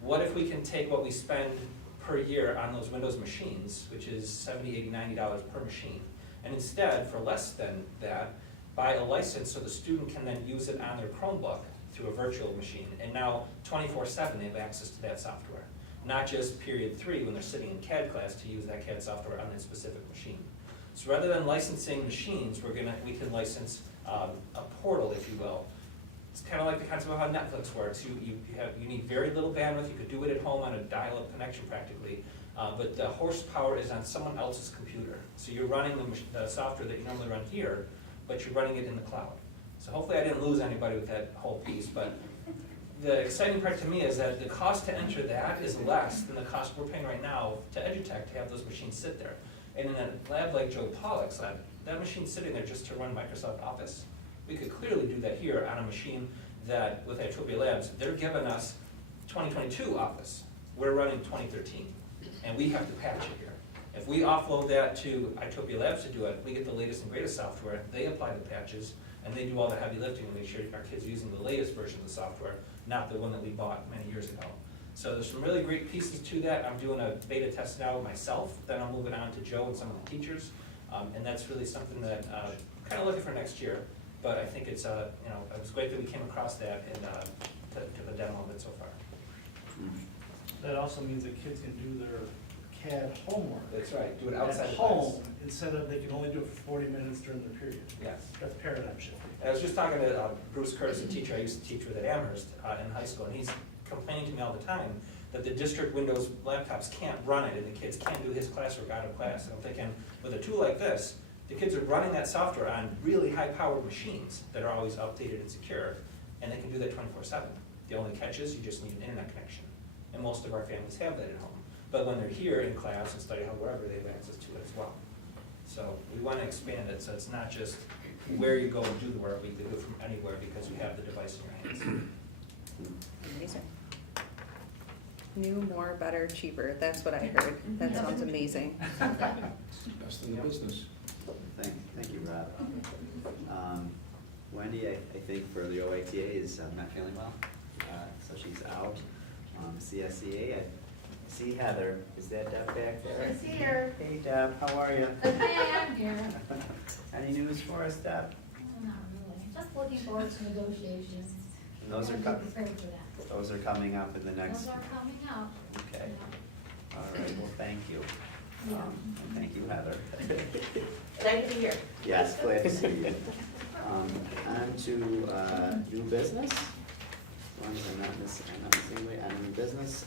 What if we can take what we spend per year on those Windows machines, which is $70, $80, $90 per machine, and instead, for less than that, buy a license so the student can then use it on their Chromebook through a virtual machine, and now 24/7 they have access to that software. Not just period 3 when they're sitting in CAD class to use that CAD software on that specific machine. So rather than licensing machines, we can license a portal, if you will. It's kind of like the concept of how Netflix works. You need very little bandwidth. You could do it at home on a dial-up connection practically, but the horsepower is on someone else's computer. So you're running the software that you normally run here, but you're running it in the cloud. So hopefully I didn't lose anybody with that whole piece, but the exciting part to me is that the cost to enter that is less than the cost we're paying right now to EduTech to have those machines sit there. And in a lab like Joe Pollack's lab, that machine's sitting there just to run Microsoft Office. We could clearly do that here on a machine that, with Itopia Labs, they're giving us 2022 Office. We're running 2013, and we have to patch it here. If we offload that to Itopia Labs to do it, we get the latest and greatest software, they apply the patches, and they do all the heavy lifting to make sure our kids are using the latest version of the software, not the one that we bought many years ago. So there's some really great pieces to that. I'm doing a beta test now myself, then I'm moving on to Joe and some of the teachers, and that's really something that I'm kind of looking for next year. But I think it's it was great that we came across that and took a demo of it so far. That also means that kids can do their CAD homework. That's right, do it outside at of class. home, instead of they can only do it for 40 minutes during their period. Yes. That's paradigm shifting. I was just talking to Bruce Curtis, a teacher I used to teach with at Amherst in high school, and he's complaining to me all the time that the district Windows laptops can't run it and the kids can't do his classwork out of class. And I'm thinking, with a tool like this, the kids are running that software on really high-powered machines that are always updated and secure, and they can do that 24/7. The only catch is you just need an internet connection, and most of our families have that at home. But when they're here in class and study hall, wherever, they have access to it as well. So we want to expand it so it's not just where you go and do the work, but you can do it from anywhere because you have the device in your hands. Amazing. New, more, better, cheaper, that's what I heard. That sounds amazing. Best in the business. Thank you, Rob. Wendy, I think for the OITA is not feeling well, so she's out. CSEA, I see Heather. Is that Deb back there? She's here. Hey Deb, how are you? Okay, I'm here. Any news for us, Deb? Not really, just looking forward to negotiations. Those are We're coming. prepared for that. Those are coming up in the next. Those are coming up. Okay. All right. Well, thank you. Yeah. And thank you, Heather. Glad to be here. Yes, glad to see you. On to new business. As long as I'm not missing way on new business.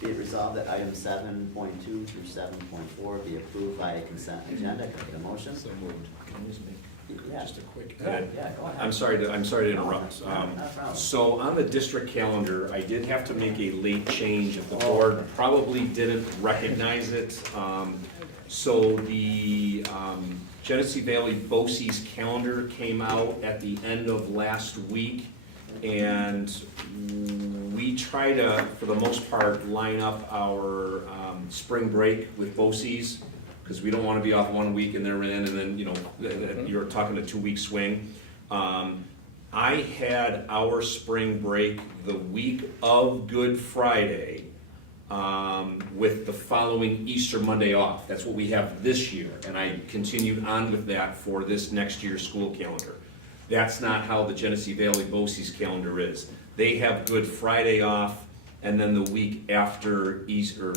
Be it resolved that items 7.2 through 7.4 be approved by consent agenda. Can I get a motion? So moved. Can you just make Yeah. just a quick? Yeah, go ahead. I'm sorry to interrupt. No problem. So on the district calendar, I did have to make a late change. If the board probably didn't recognize it. So the Genesee Valley BOCES calendar came out at the end of last week. And we try to, for the most part, line up our spring break with BOCES, because we don't want to be off 1 week and they're in, and then, you're talking a 2-week swing. I had our spring break the week of Good Friday, with the following Easter Monday off. That's what we have this year, and I continued on with that for this next year's school calendar. That's not how the Genesee Valley BOCES calendar is. They have Good Friday off, and then the week after Easter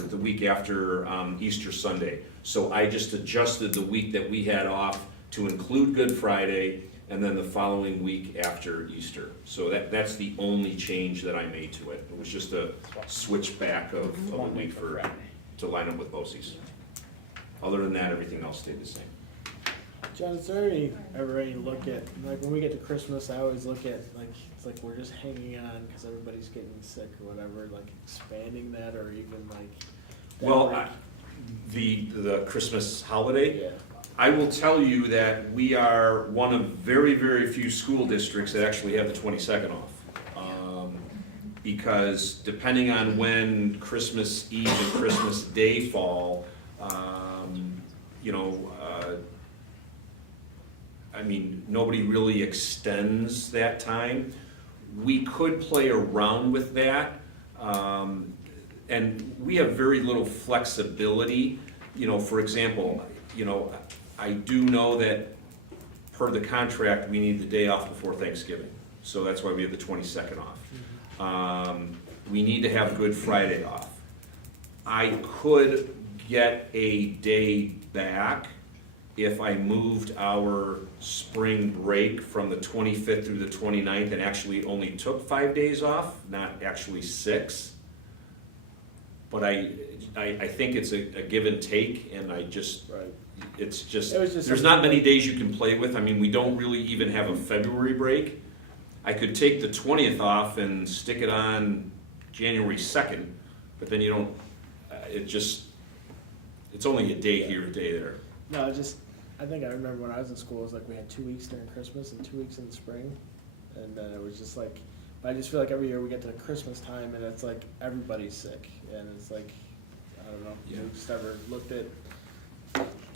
Sunday. So I just adjusted the week that we had off to include Good Friday, and then the following week after Easter. So that's the only change that I made to it. It was just a switch back of a week to line up with BOCES. Other than that, everything else stayed the same. John, is there ever any look at, like, when we get to Christmas, I always look at, like, it's like we're just hanging on because everybody's getting sick or whatever, like expanding that or even like. that Well, week? the Christmas holiday, Yeah. I will tell you that we are one of very, very few school districts that actually have the 22nd off. Because depending on when Christmas Eve and Christmas Day fall, I mean, nobody really extends that time. We could play around with that, and we have very little flexibility. For example, I do know that per the contract, we need the day off before Thanksgiving. So that's why we have the 22nd off. We need to have Good Friday off. I could get a day back if I moved our spring break from the 25th through the 29th and actually only took 5 days off, not actually 6. But I think it's a give and take, and it's just, there's not many days you can play with. I mean, we don't really even have a February break. I could take the 20th off and stick it on January 2nd, but then you don't, it's only a day here, a day there. No, I think I remember when I was in school, it was like we had 2 weeks during Christmas and 2 weeks in the spring. And it was just like, I just feel like every year we get to Christmas time and it's like everybody's sick. And it's like, I don't know, Yeah. who's ever looked at.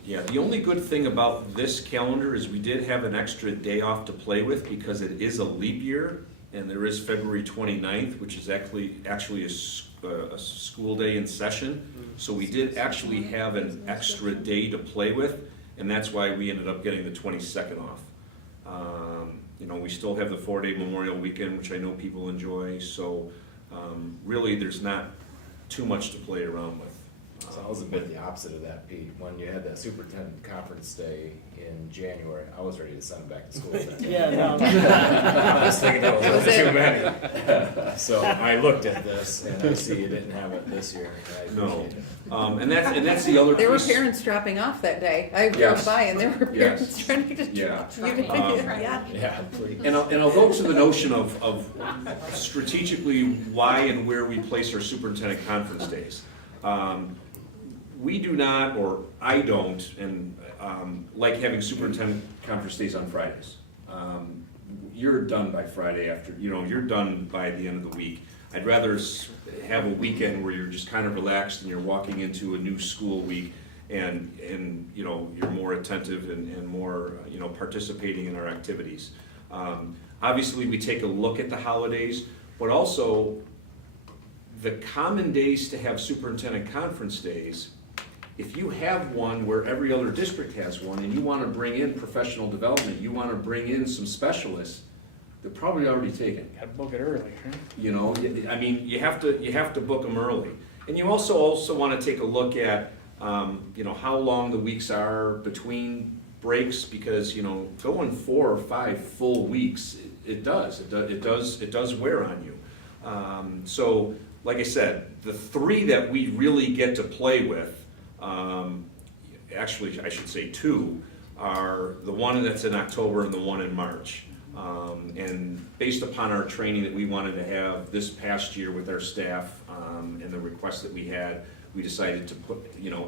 Yeah, the only good thing about this calendar is we did have an extra day off to play with because it is a leap year, and there is February 29th, which is actually a school day in session. So we did actually have an extra day to play with, and that's why we ended up getting the 22nd off. We still have the 4-day Memorial Weekend, which I know people enjoy, so really there's not too much to play around with. So I was a bit the opposite of that, Pete. When you had that superintendent conference day in January, I was ready to send him back to school. Yeah, no. I was thinking that was That was too many. So I looked at this and I see you didn't have it this year. And I No. appreciate it. And that's the other There were piece. parents dropping off that day. I drove Yes. by and there were parents Yes. trying to Yeah. drop. You didn't, yeah. Yeah, please. And I'll go to the notion of strategically why and where we place our superintendent conference days. We do not, or I don't, and like having superintendent conference days on Fridays. You're done by Friday after, you're done by the end of the week. I'd rather have a weekend where you're just kind of relaxed and you're walking into a new school week and you're more attentive and more, participating in our activities. Obviously, we take a look at the holidays, but also the common days to have superintendent conference days. If you have one where every other district has one and you want to bring in professional development, you want to bring in some specialists, they're probably already taken. Gotta book it early, huh? You have to book them early. And you also want to take a look at, how long the weeks are between breaks, because, going 4 or 5 full weeks, it does wear on you. So, like I said, the 3 that we really get to play with, actually, I should say 2, are the one that's in October and the one in March. And based upon our training that we wanted to have this past year with our staff, and the requests that we had, we decided to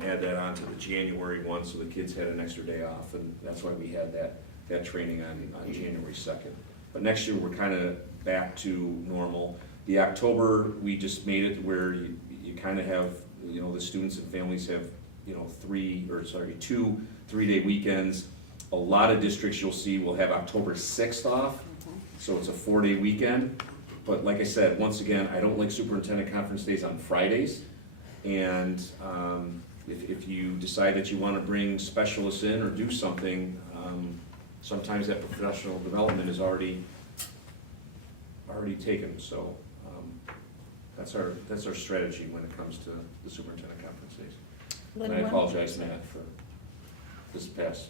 add that on to the January one, so the kids had an extra day off, and that's why we had that training on January 2nd. But next year, we're kind of back to normal. The October, we just made it where you kind of have, the students and families have, 2 3-day weekends. A lot of districts you'll see will have October 6th off, so it's a 4-day weekend. But like I said, once again, I don't like superintendent conference days on Fridays. And if you decide that you want to bring specialists in or do something, sometimes that professional development is already taken, so, that's our strategy when it comes to the superintendent conference days. Lynn, And I when- apologize, Matt, for this past.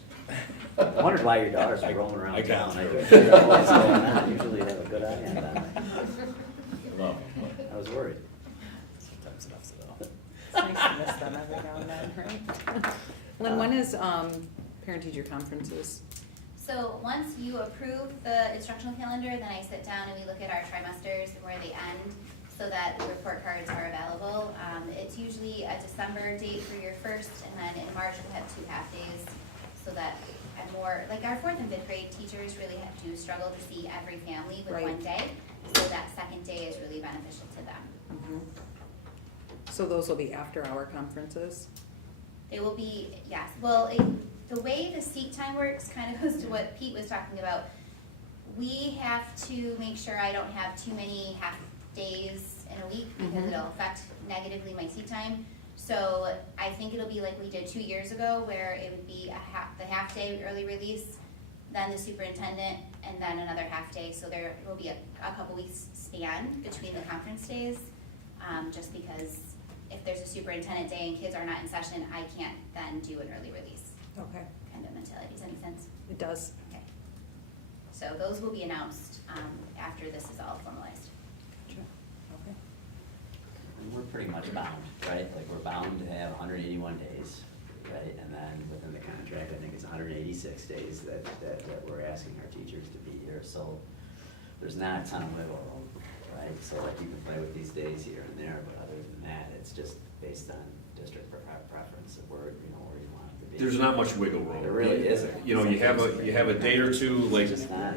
I wondered why your daughters were rolling I around got town. through I it. didn't know what was going on. Usually they have a good eye on them. Well, I was worried. sometimes enough's enough. It's nice to miss them every now and then, right? Lynn, when is, parent-teacher conferences? So once you approve the instructional calendar, then I sit down and we look at our trimesters and where they end so that the report cards are available. It's usually a December date for your first, and then in March we'll have 2 half days so that and more, like our 4th and 5th grade teachers really do struggle to see every family with Right. one day. So that second day is really beneficial to them. So those will be after-hour conferences? They will be, yes, well, the way the seat time works kind of goes to what Pete was talking about. We have to make sure I don't have too many half days in a week because it'll affect negatively my seat time. So I think it'll be like we did 2 years ago where it would be the half day early release, then the superintendent, and then another half day. So there will be a couple weeks span between the conference days, just because if there's a superintendent day and kids are not in session, I can't then do an early release. Okay. Kind of mentality, does that make sense? It does. Okay. So those will be announced after this is all formalized. Gotcha. Okay. And we're pretty much bound, right? Like, we're bound to have 181 days, right? And then within the contract, I think it's 186 days that we're asking our teachers to be here. So there's not a ton of wiggle room, right? So like, you can play with these days here and there, but other than that, it's just based on district preference of where, you know, where you want it to be. There's not much wiggle room. There really isn't. You know, you have a day or two, like Just not.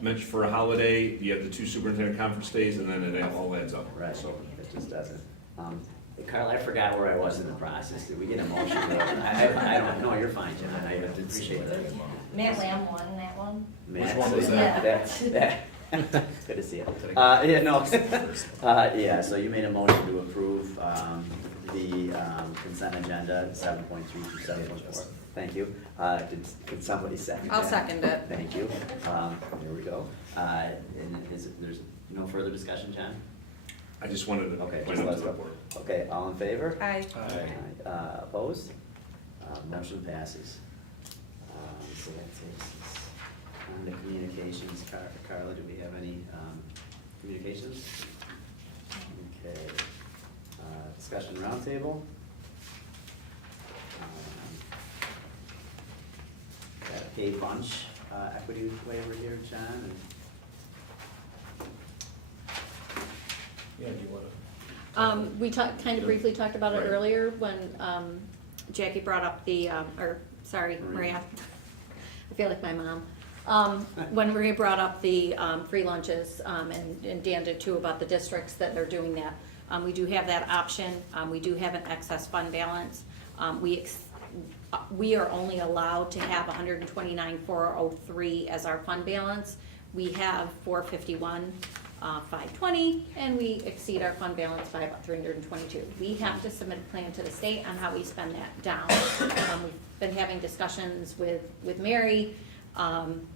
mentioned for a holiday, you have the 2 superintendent conference days, and then it all adds up. Right, So, it just doesn't. Hey, Carl, I forgot where I was in the process. Did we get a motion? I don't know, you're fine, John. I appreciate that. Matt Lamb won that one. Matt, one was that? That, good to see you. Yeah, no, yeah, so you made a motion to approve, the, consent agenda, 7.3 through 7.4. Thank you. Could somebody second I'll that? second it. Thank you. There we go. And there's no further discussion, John? I just wanted to Okay, point just out let to us the go. board. Okay, all in favor? Aye. Opposed? Motion passes. So that takes us on to communications. Carla, do we have any communications? Okay. Discussion roundtable. Got a paid lunch equity waiver here, John, and Yeah, do you wanna? We kind of briefly talked about it Right. earlier when Jackie brought up the, Maria, I feel like my mom. When Maria brought up the free lunches, and Dan did too about the districts that are doing that. We do have that option. We do have an excess fund balance. We are only allowed to have 129,403 as our fund balance. We have 451. 520, and we exceed our fund balance by about 322. We have to submit a plan to the state on how we spend that down. We've been having discussions with Mary, and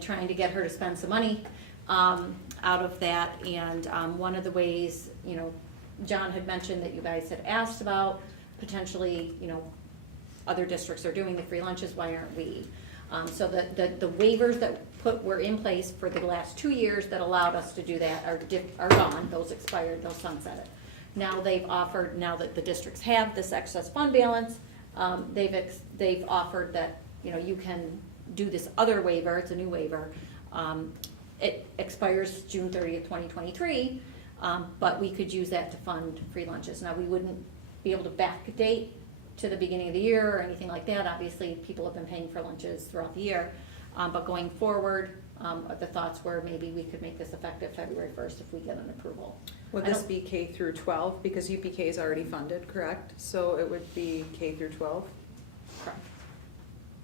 trying to get her to spend some money out of that. And one of the ways, you know, John had mentioned that you guys had asked about potentially, you know, other districts are doing the free lunches, why aren't we? So the waivers that were in place for the last 2 years that allowed us to do that are gone, those expired, those sunsetted. Now they've offered, now that the districts have this excess fund balance, they've offered that, you know, you can do this other waiver, it's a new waiver. It expires June 30th, 2023, but we could use that to fund free lunches. Now, we wouldn't be able to backdate to the beginning of the year or anything like that. Obviously, people have been paying for lunches throughout the year. But going forward, the thoughts were maybe we could make this effective February 1st if we get an approval. Would this be K through 12? Because UPK is already funded, correct? So it would be K through 12? Correct.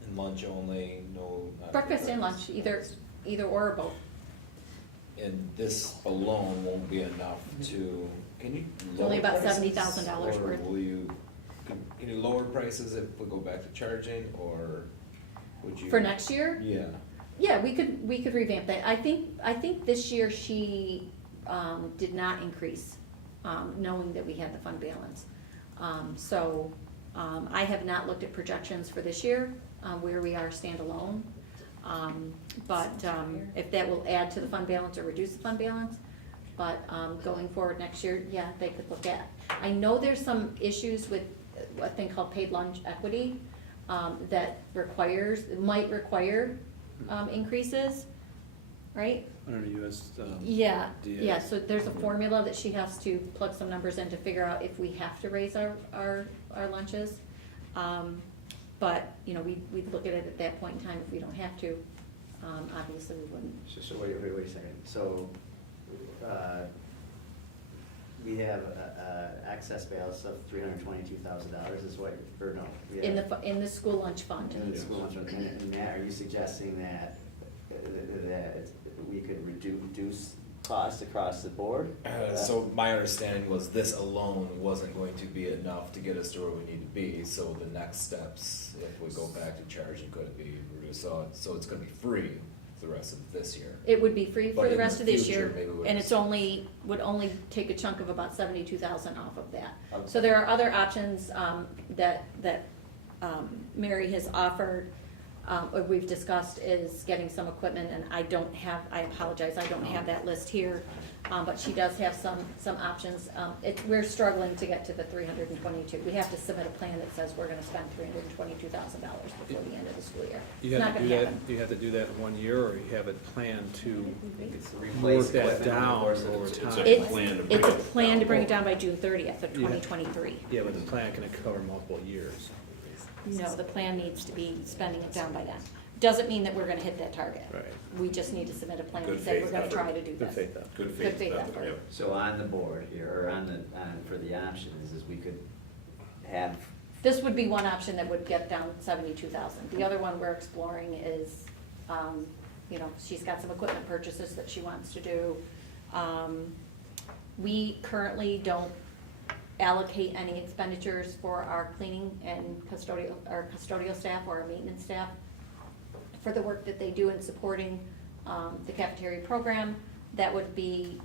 And lunch only, no? not Breakfast and lunch, either or both. And this alone won't be enough to, can you It's only lower about prices, $70,000 or worth. will you, can you lower prices if we go back to charging, or Would you? For next year? Yeah. Yeah, we could revamp that. I think this year she, did not increase, knowing that we had the fund balance. I have not looked at projections for this year, where we are standalone. If that will add to the fund balance or reduce the fund balance, but, going forward next year, yeah, they could look at. I know there's some issues with a thing called paid lunch equity, that might require, increases, right? Under US, Yeah, DA. yeah, so there's a formula that she has to plug some numbers in to figure out if we have to raise our lunches. But, you know, we'd look at it at that point in time. If we don't have to, obviously we wouldn't. So wait a second. So, we have excess balance of $322,000 is what, or no? we have- In the school lunch fund. In the school lunch fund. And Matt, are you suggesting that we could reduce costs across the board? So my understanding was this alone wasn't going to be enough to get us to where we need to be, so the next steps, if we go back to charging, could be reduced, so it's gonna be free for the rest of this year. It would be free for But the in rest the of this future, year, maybe we'll and just- would only take a chunk of about 72,000 off of that. Okay. So there are other options, that Mary has offered, or we've discussed, is getting some equipment, and I apologize, I don't have that list here, but she does have some options. We're struggling to get to the 322. We have to submit a plan that says we're gonna spend $322,000 before the end of the school year. You It's have not to do gonna that, happen. you have to do that in 1 year, or you have it planned to Replace work that equipment down over the course of over the- time? It's a plan to bring It's a it plan to down. bring it down by June 30th of Yeah. 2023. Yeah, but the plan can cover multiple years. No, the plan needs to be spending it down by then. Doesn't mean that we're gonna hit that target. Right. We just need to submit a plan Good and say we're faith gonna effort. try to do Good this. faith effort. Good Good faith faith effort, effort. yep. So on the board here, or for the options, is we could have, This would be one option that would get down 72,000. The other one we're exploring is, she's got some equipment purchases that she wants to do. We currently don't allocate any expenditures for our cleaning and custodial staff or our maintenance staff for the work that they do in supporting, the cafeteria program. That would be,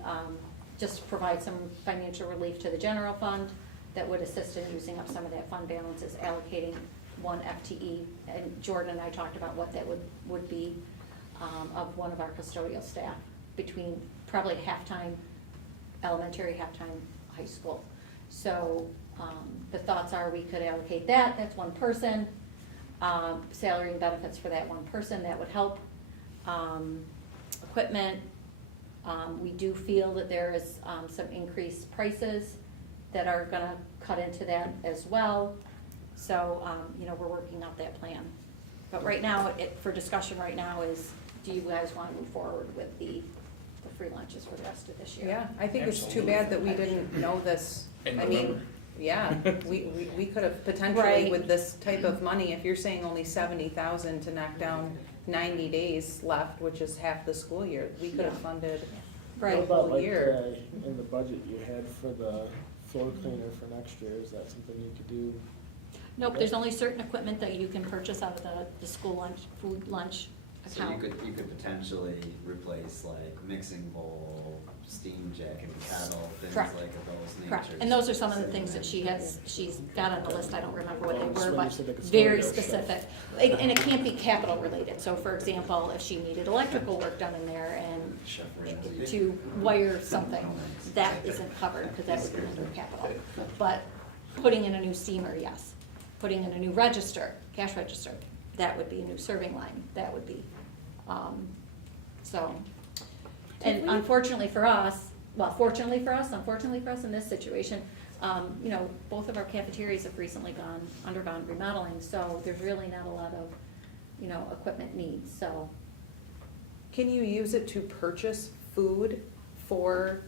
just provide some financial relief to the general fund that would assist in using up some of that fund balance, is allocating one FTE. And Jordan and I talked about what that would be, of one of our custodial staff, between probably halftime elementary, halftime high school. So, the thoughts are we could allocate that's one person, salary and benefits for that one person, that would help. Equipment, we do feel that there is, some increased prices that are gonna cut into that as well. So, we're working out that plan. But right now, for discussion right now is, do you guys wanna move forward with the free lunches for the rest of this year? Yeah, I think it's too bad that we didn't know this. In I mean, November. yeah, we could have potentially, Right. with this type of money, if you're saying only 70,000 to knock down 90 days left, which is half the school year, we could have funded Right. the What about whole like year. in the budget you had for the floor cleaner for next year, is that something you could do? Nope, there's only certain equipment that you can purchase out of the school lunch, food lunch so account. you could potentially replace like mixing bowl, steam jacket, kettle, things Correct. like of those natures. Correct, and those are some of the things that she's got on the list, I don't remember what they Well, were, when you but said the custodial very stuff. specific. And it can't be capital related, so for example, if she needed electrical work done in there and to wire something, that isn't covered, because that would be under capital. But putting in a new steamer, yes. Putting in a new register, cash register, that would be a new serving line, that would be, so. And unfortunately for us, unfortunately for us in this situation, both of our cafeterias have recently undergone remodeling, so there's really not a lot of, equipment needs, so. Can you use it to purchase food for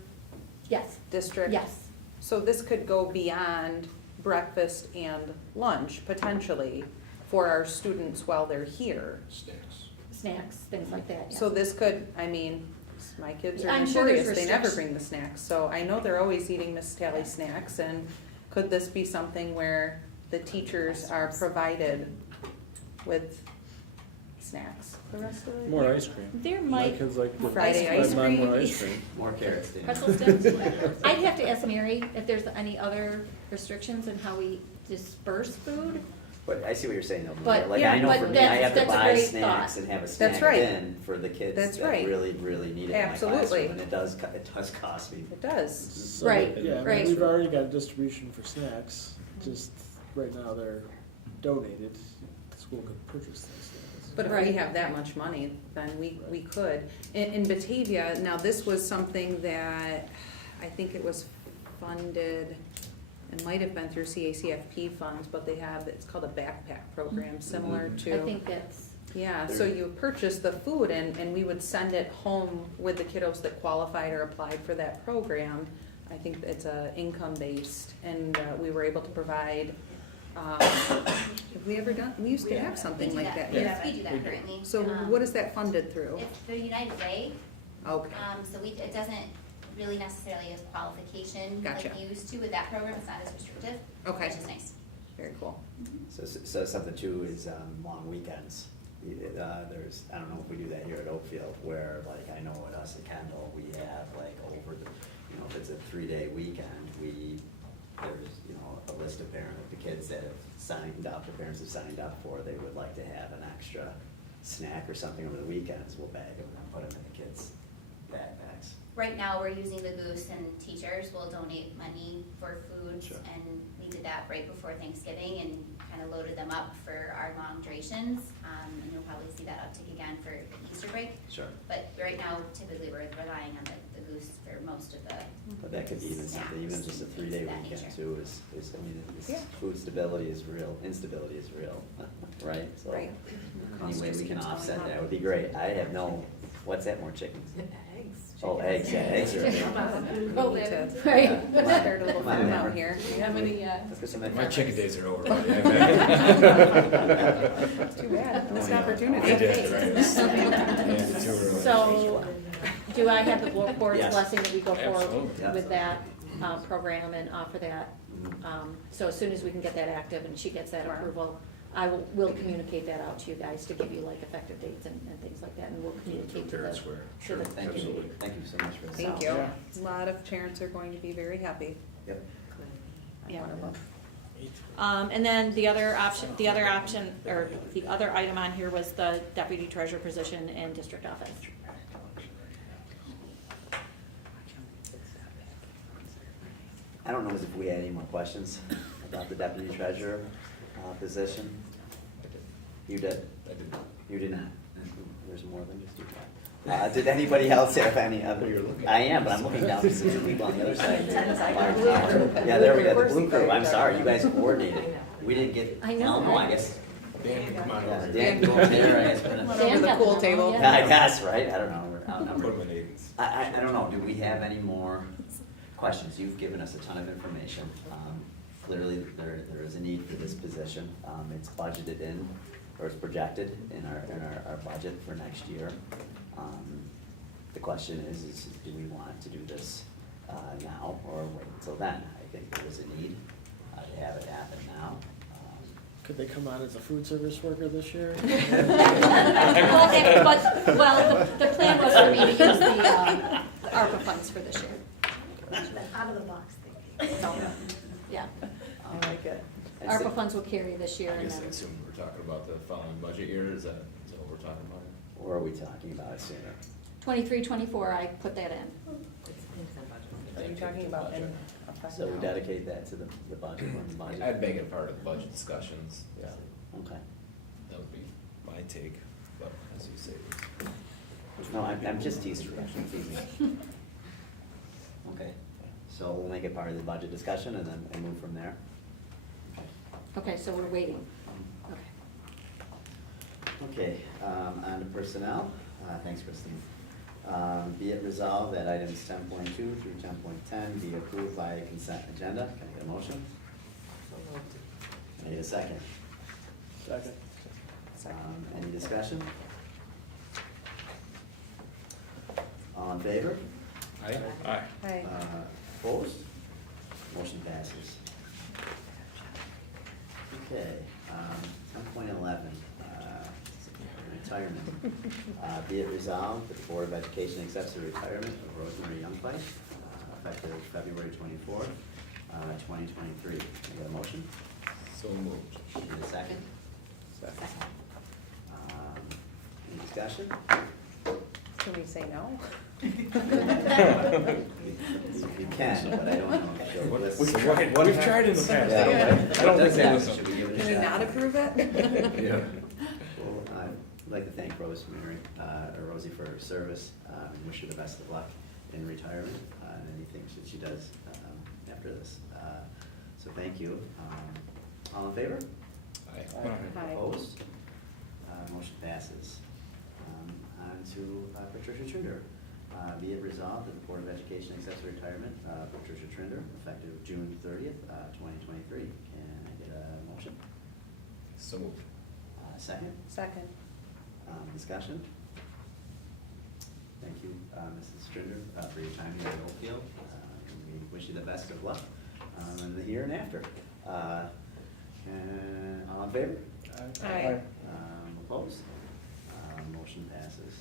Yes, district? yes, So this could go beyond breakfast and lunch, potentially, for our students while they're here. snacks, things like that, yeah. So this could, my kids are I'm sure there's notorious, they never restrictions. bring the snacks, so I know they're always eating Miss Tally snacks, and could this be something where the teachers are provided with snacks the rest of the year. More ice cream. There My might, kids like the Friday ice my mom more cream. ice cream. More carrots, Dan. pretzel sticks. I'd have to ask Mary if there's any other restrictions in how we disperse food. But I see what you're saying though, But, Maria. Like, yeah, I know but for me, I have to that's a buy great snacks thought. and have a That's snack right. bin for the kids That's that right. really, really need it in my Absolutely. classroom, and it does cost me. It does. So, Right, Yeah, I mean, right. we've already got distribution for snacks, just right now they're donated. The school could purchase those things. But if we have that much money, then we could. In Batavia, now this was something that, I think it was funded, it might have been through CACFP funds, but they have, it's called a backpack program, similar to. I think that's, Yeah, so you purchase the food and we would send it home with the kiddos that qualified or applied for that program. I think it's income-based, and we were able to provide, have we ever done, we used to have something We do like that. Yes, we do that currently. So what is that funded through? It's the United Way, Okay, so it doesn't really necessarily have qualification like Gotcha. you used to with that program, it's not as restrictive, okay, which is nice. very cool. So something too is long weekends. There's, I don't know if we do that here at Oakfield, where like I know at us at Kendall, we have like over the, you know, if it's a 3-day weekend, there's, you know, a list of the kids that have signed up, the parents have signed up for, they would like to have an extra snack or something over the weekends, we'll bag them and put them in the kids' backpacks. Right now, we're using the Goose, and teachers will donate money for food, Sure. and we did that right before Thanksgiving and kind of loaded them up for our long durations. And you'll probably see that uptick again for Easter break. Sure. But right now, typically, we're relying on the Goose for most of the. But that could be even something, even just a 3-day That weekend nature. too, I mean, Yeah. food stability is real, instability is real, right? So Right. any way we can Keeps offset going that up. would be great. I have no, what's that, more chickens? Eggs. Oh, eggs, yeah, eggs are. We need to Right. start a little Come on, farm Amber. out here. Do you have any, Let's get some of that My farm chicken eggs. days are over, buddy. Too bad, missed Oh, yeah. opportunity. I did, right? so, do I have the board's Yes. blessing that we go forward Absolutely. Yes. with that program and offer that? So as soon as we can get that active and she gets that approval, will communicate that out to you guys to give you like effective dates and things like that, and we'll communicate to the, Parents wear. to the Thank you, community. thank you so much for this. Thank you. Yeah. A lot of parents are going to be very happy. Yep. Yeah. And then the other option, or the other item on here was the deputy treasurer position in district office. I don't know if we had any more questions about the deputy treasurer position. You did? I did. You did not? There's more than just you. Did anybody else have any other? I am, but I'm looking down to the two people on the other side. Yeah, there we go, the blue crew, I'm sorry, you guys coordinated. We didn't get, I know. I guess, Dan, come on yeah, over. Dan, go over there, I guess. put it- Went over the got pool the table. memo, Yeah, I guess, right, I don't know, we're Put outnumbered. them in eighties. I don't know, do we have any more questions? You've given us a ton of information. Clearly, there is a need for this position. It's budgeted in, or it's projected in our budget for next year. The question is do we want to do this now or wait until then? I think there is a need to have it happen now. Could they come on as a food service worker this year? Well, the plan was for me to use the ARPA funds for this year. Out of the box thinking. So, yeah, I like it. ARPA funds will carry this year I and guess I then, assume we're talking about the following budget year, is that what we're talking about? Or are we talking about it sooner? 23, 24, I put that in. Are you talking about in So we dedicate that to the budget, when the budget. I'd make it part of the budget discussions, yeah, Okay. that would be my take, but as you say. No, I'm just teasing you, I'm teasing. Okay, so we'll make it part of the budget discussion and then and move from there. Okay, so we're waiting. Okay. Okay, on to personnel. Thanks, Christine. Be it resolved that items 10.2 through 10.10 be approved by consent agenda. Can I get a motion? Can I get a second? Second. Any discussion? All in favor? Aye. Aye. Hi. Opposed? Motion passes. Okay, 10.11. retirement. Be it resolved that the Board of Education accepts the retirement of Rosemary Youngfight, effective February 24th, 2023. Can I get a motion? So moved. Need a second? Second. Any discussion? Can we say no? You can, but I don't know if you'll listen. We've tried in the past. Yeah, I don't think they listen. Should we give it a Can we shot? not approve it? Yeah. Well, I'd like to thank Rosemary, or Rosie, for her service, and wish her the best of luck in retirement, and anything that she does after this. So thank you. All in favor? Aye. Aye. Opposed? Motion passes. On to Patricia Trinder. Be it resolved that the Board of Education accepts the retirement of Patricia Trinder, effective June 30th, 2023. Can I get a motion? So moved. Second? Second. Discussion? Thank you, Mrs. Strinder, for your time here at Oakfield. We wish you the best of luck in the here and after. And all in favor? Aye. Opposed? Motion passes.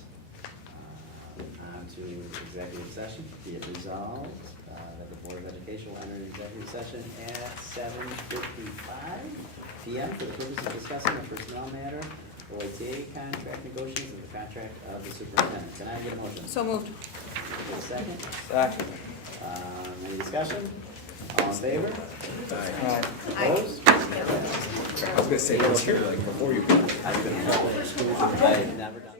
On to executive session. Be it resolved that the Board of Education will enter executive session at 7:55 PM for the purpose of discussing a personnel matter, OITA contract negotiations, and the contract of the superintendent. Can I get a motion? So moved. Get a second? Second. Any discussion? All in favor? Aye. Opposed? I was gonna say, let's hear it like before you. I've been in trouble for school. I've never done.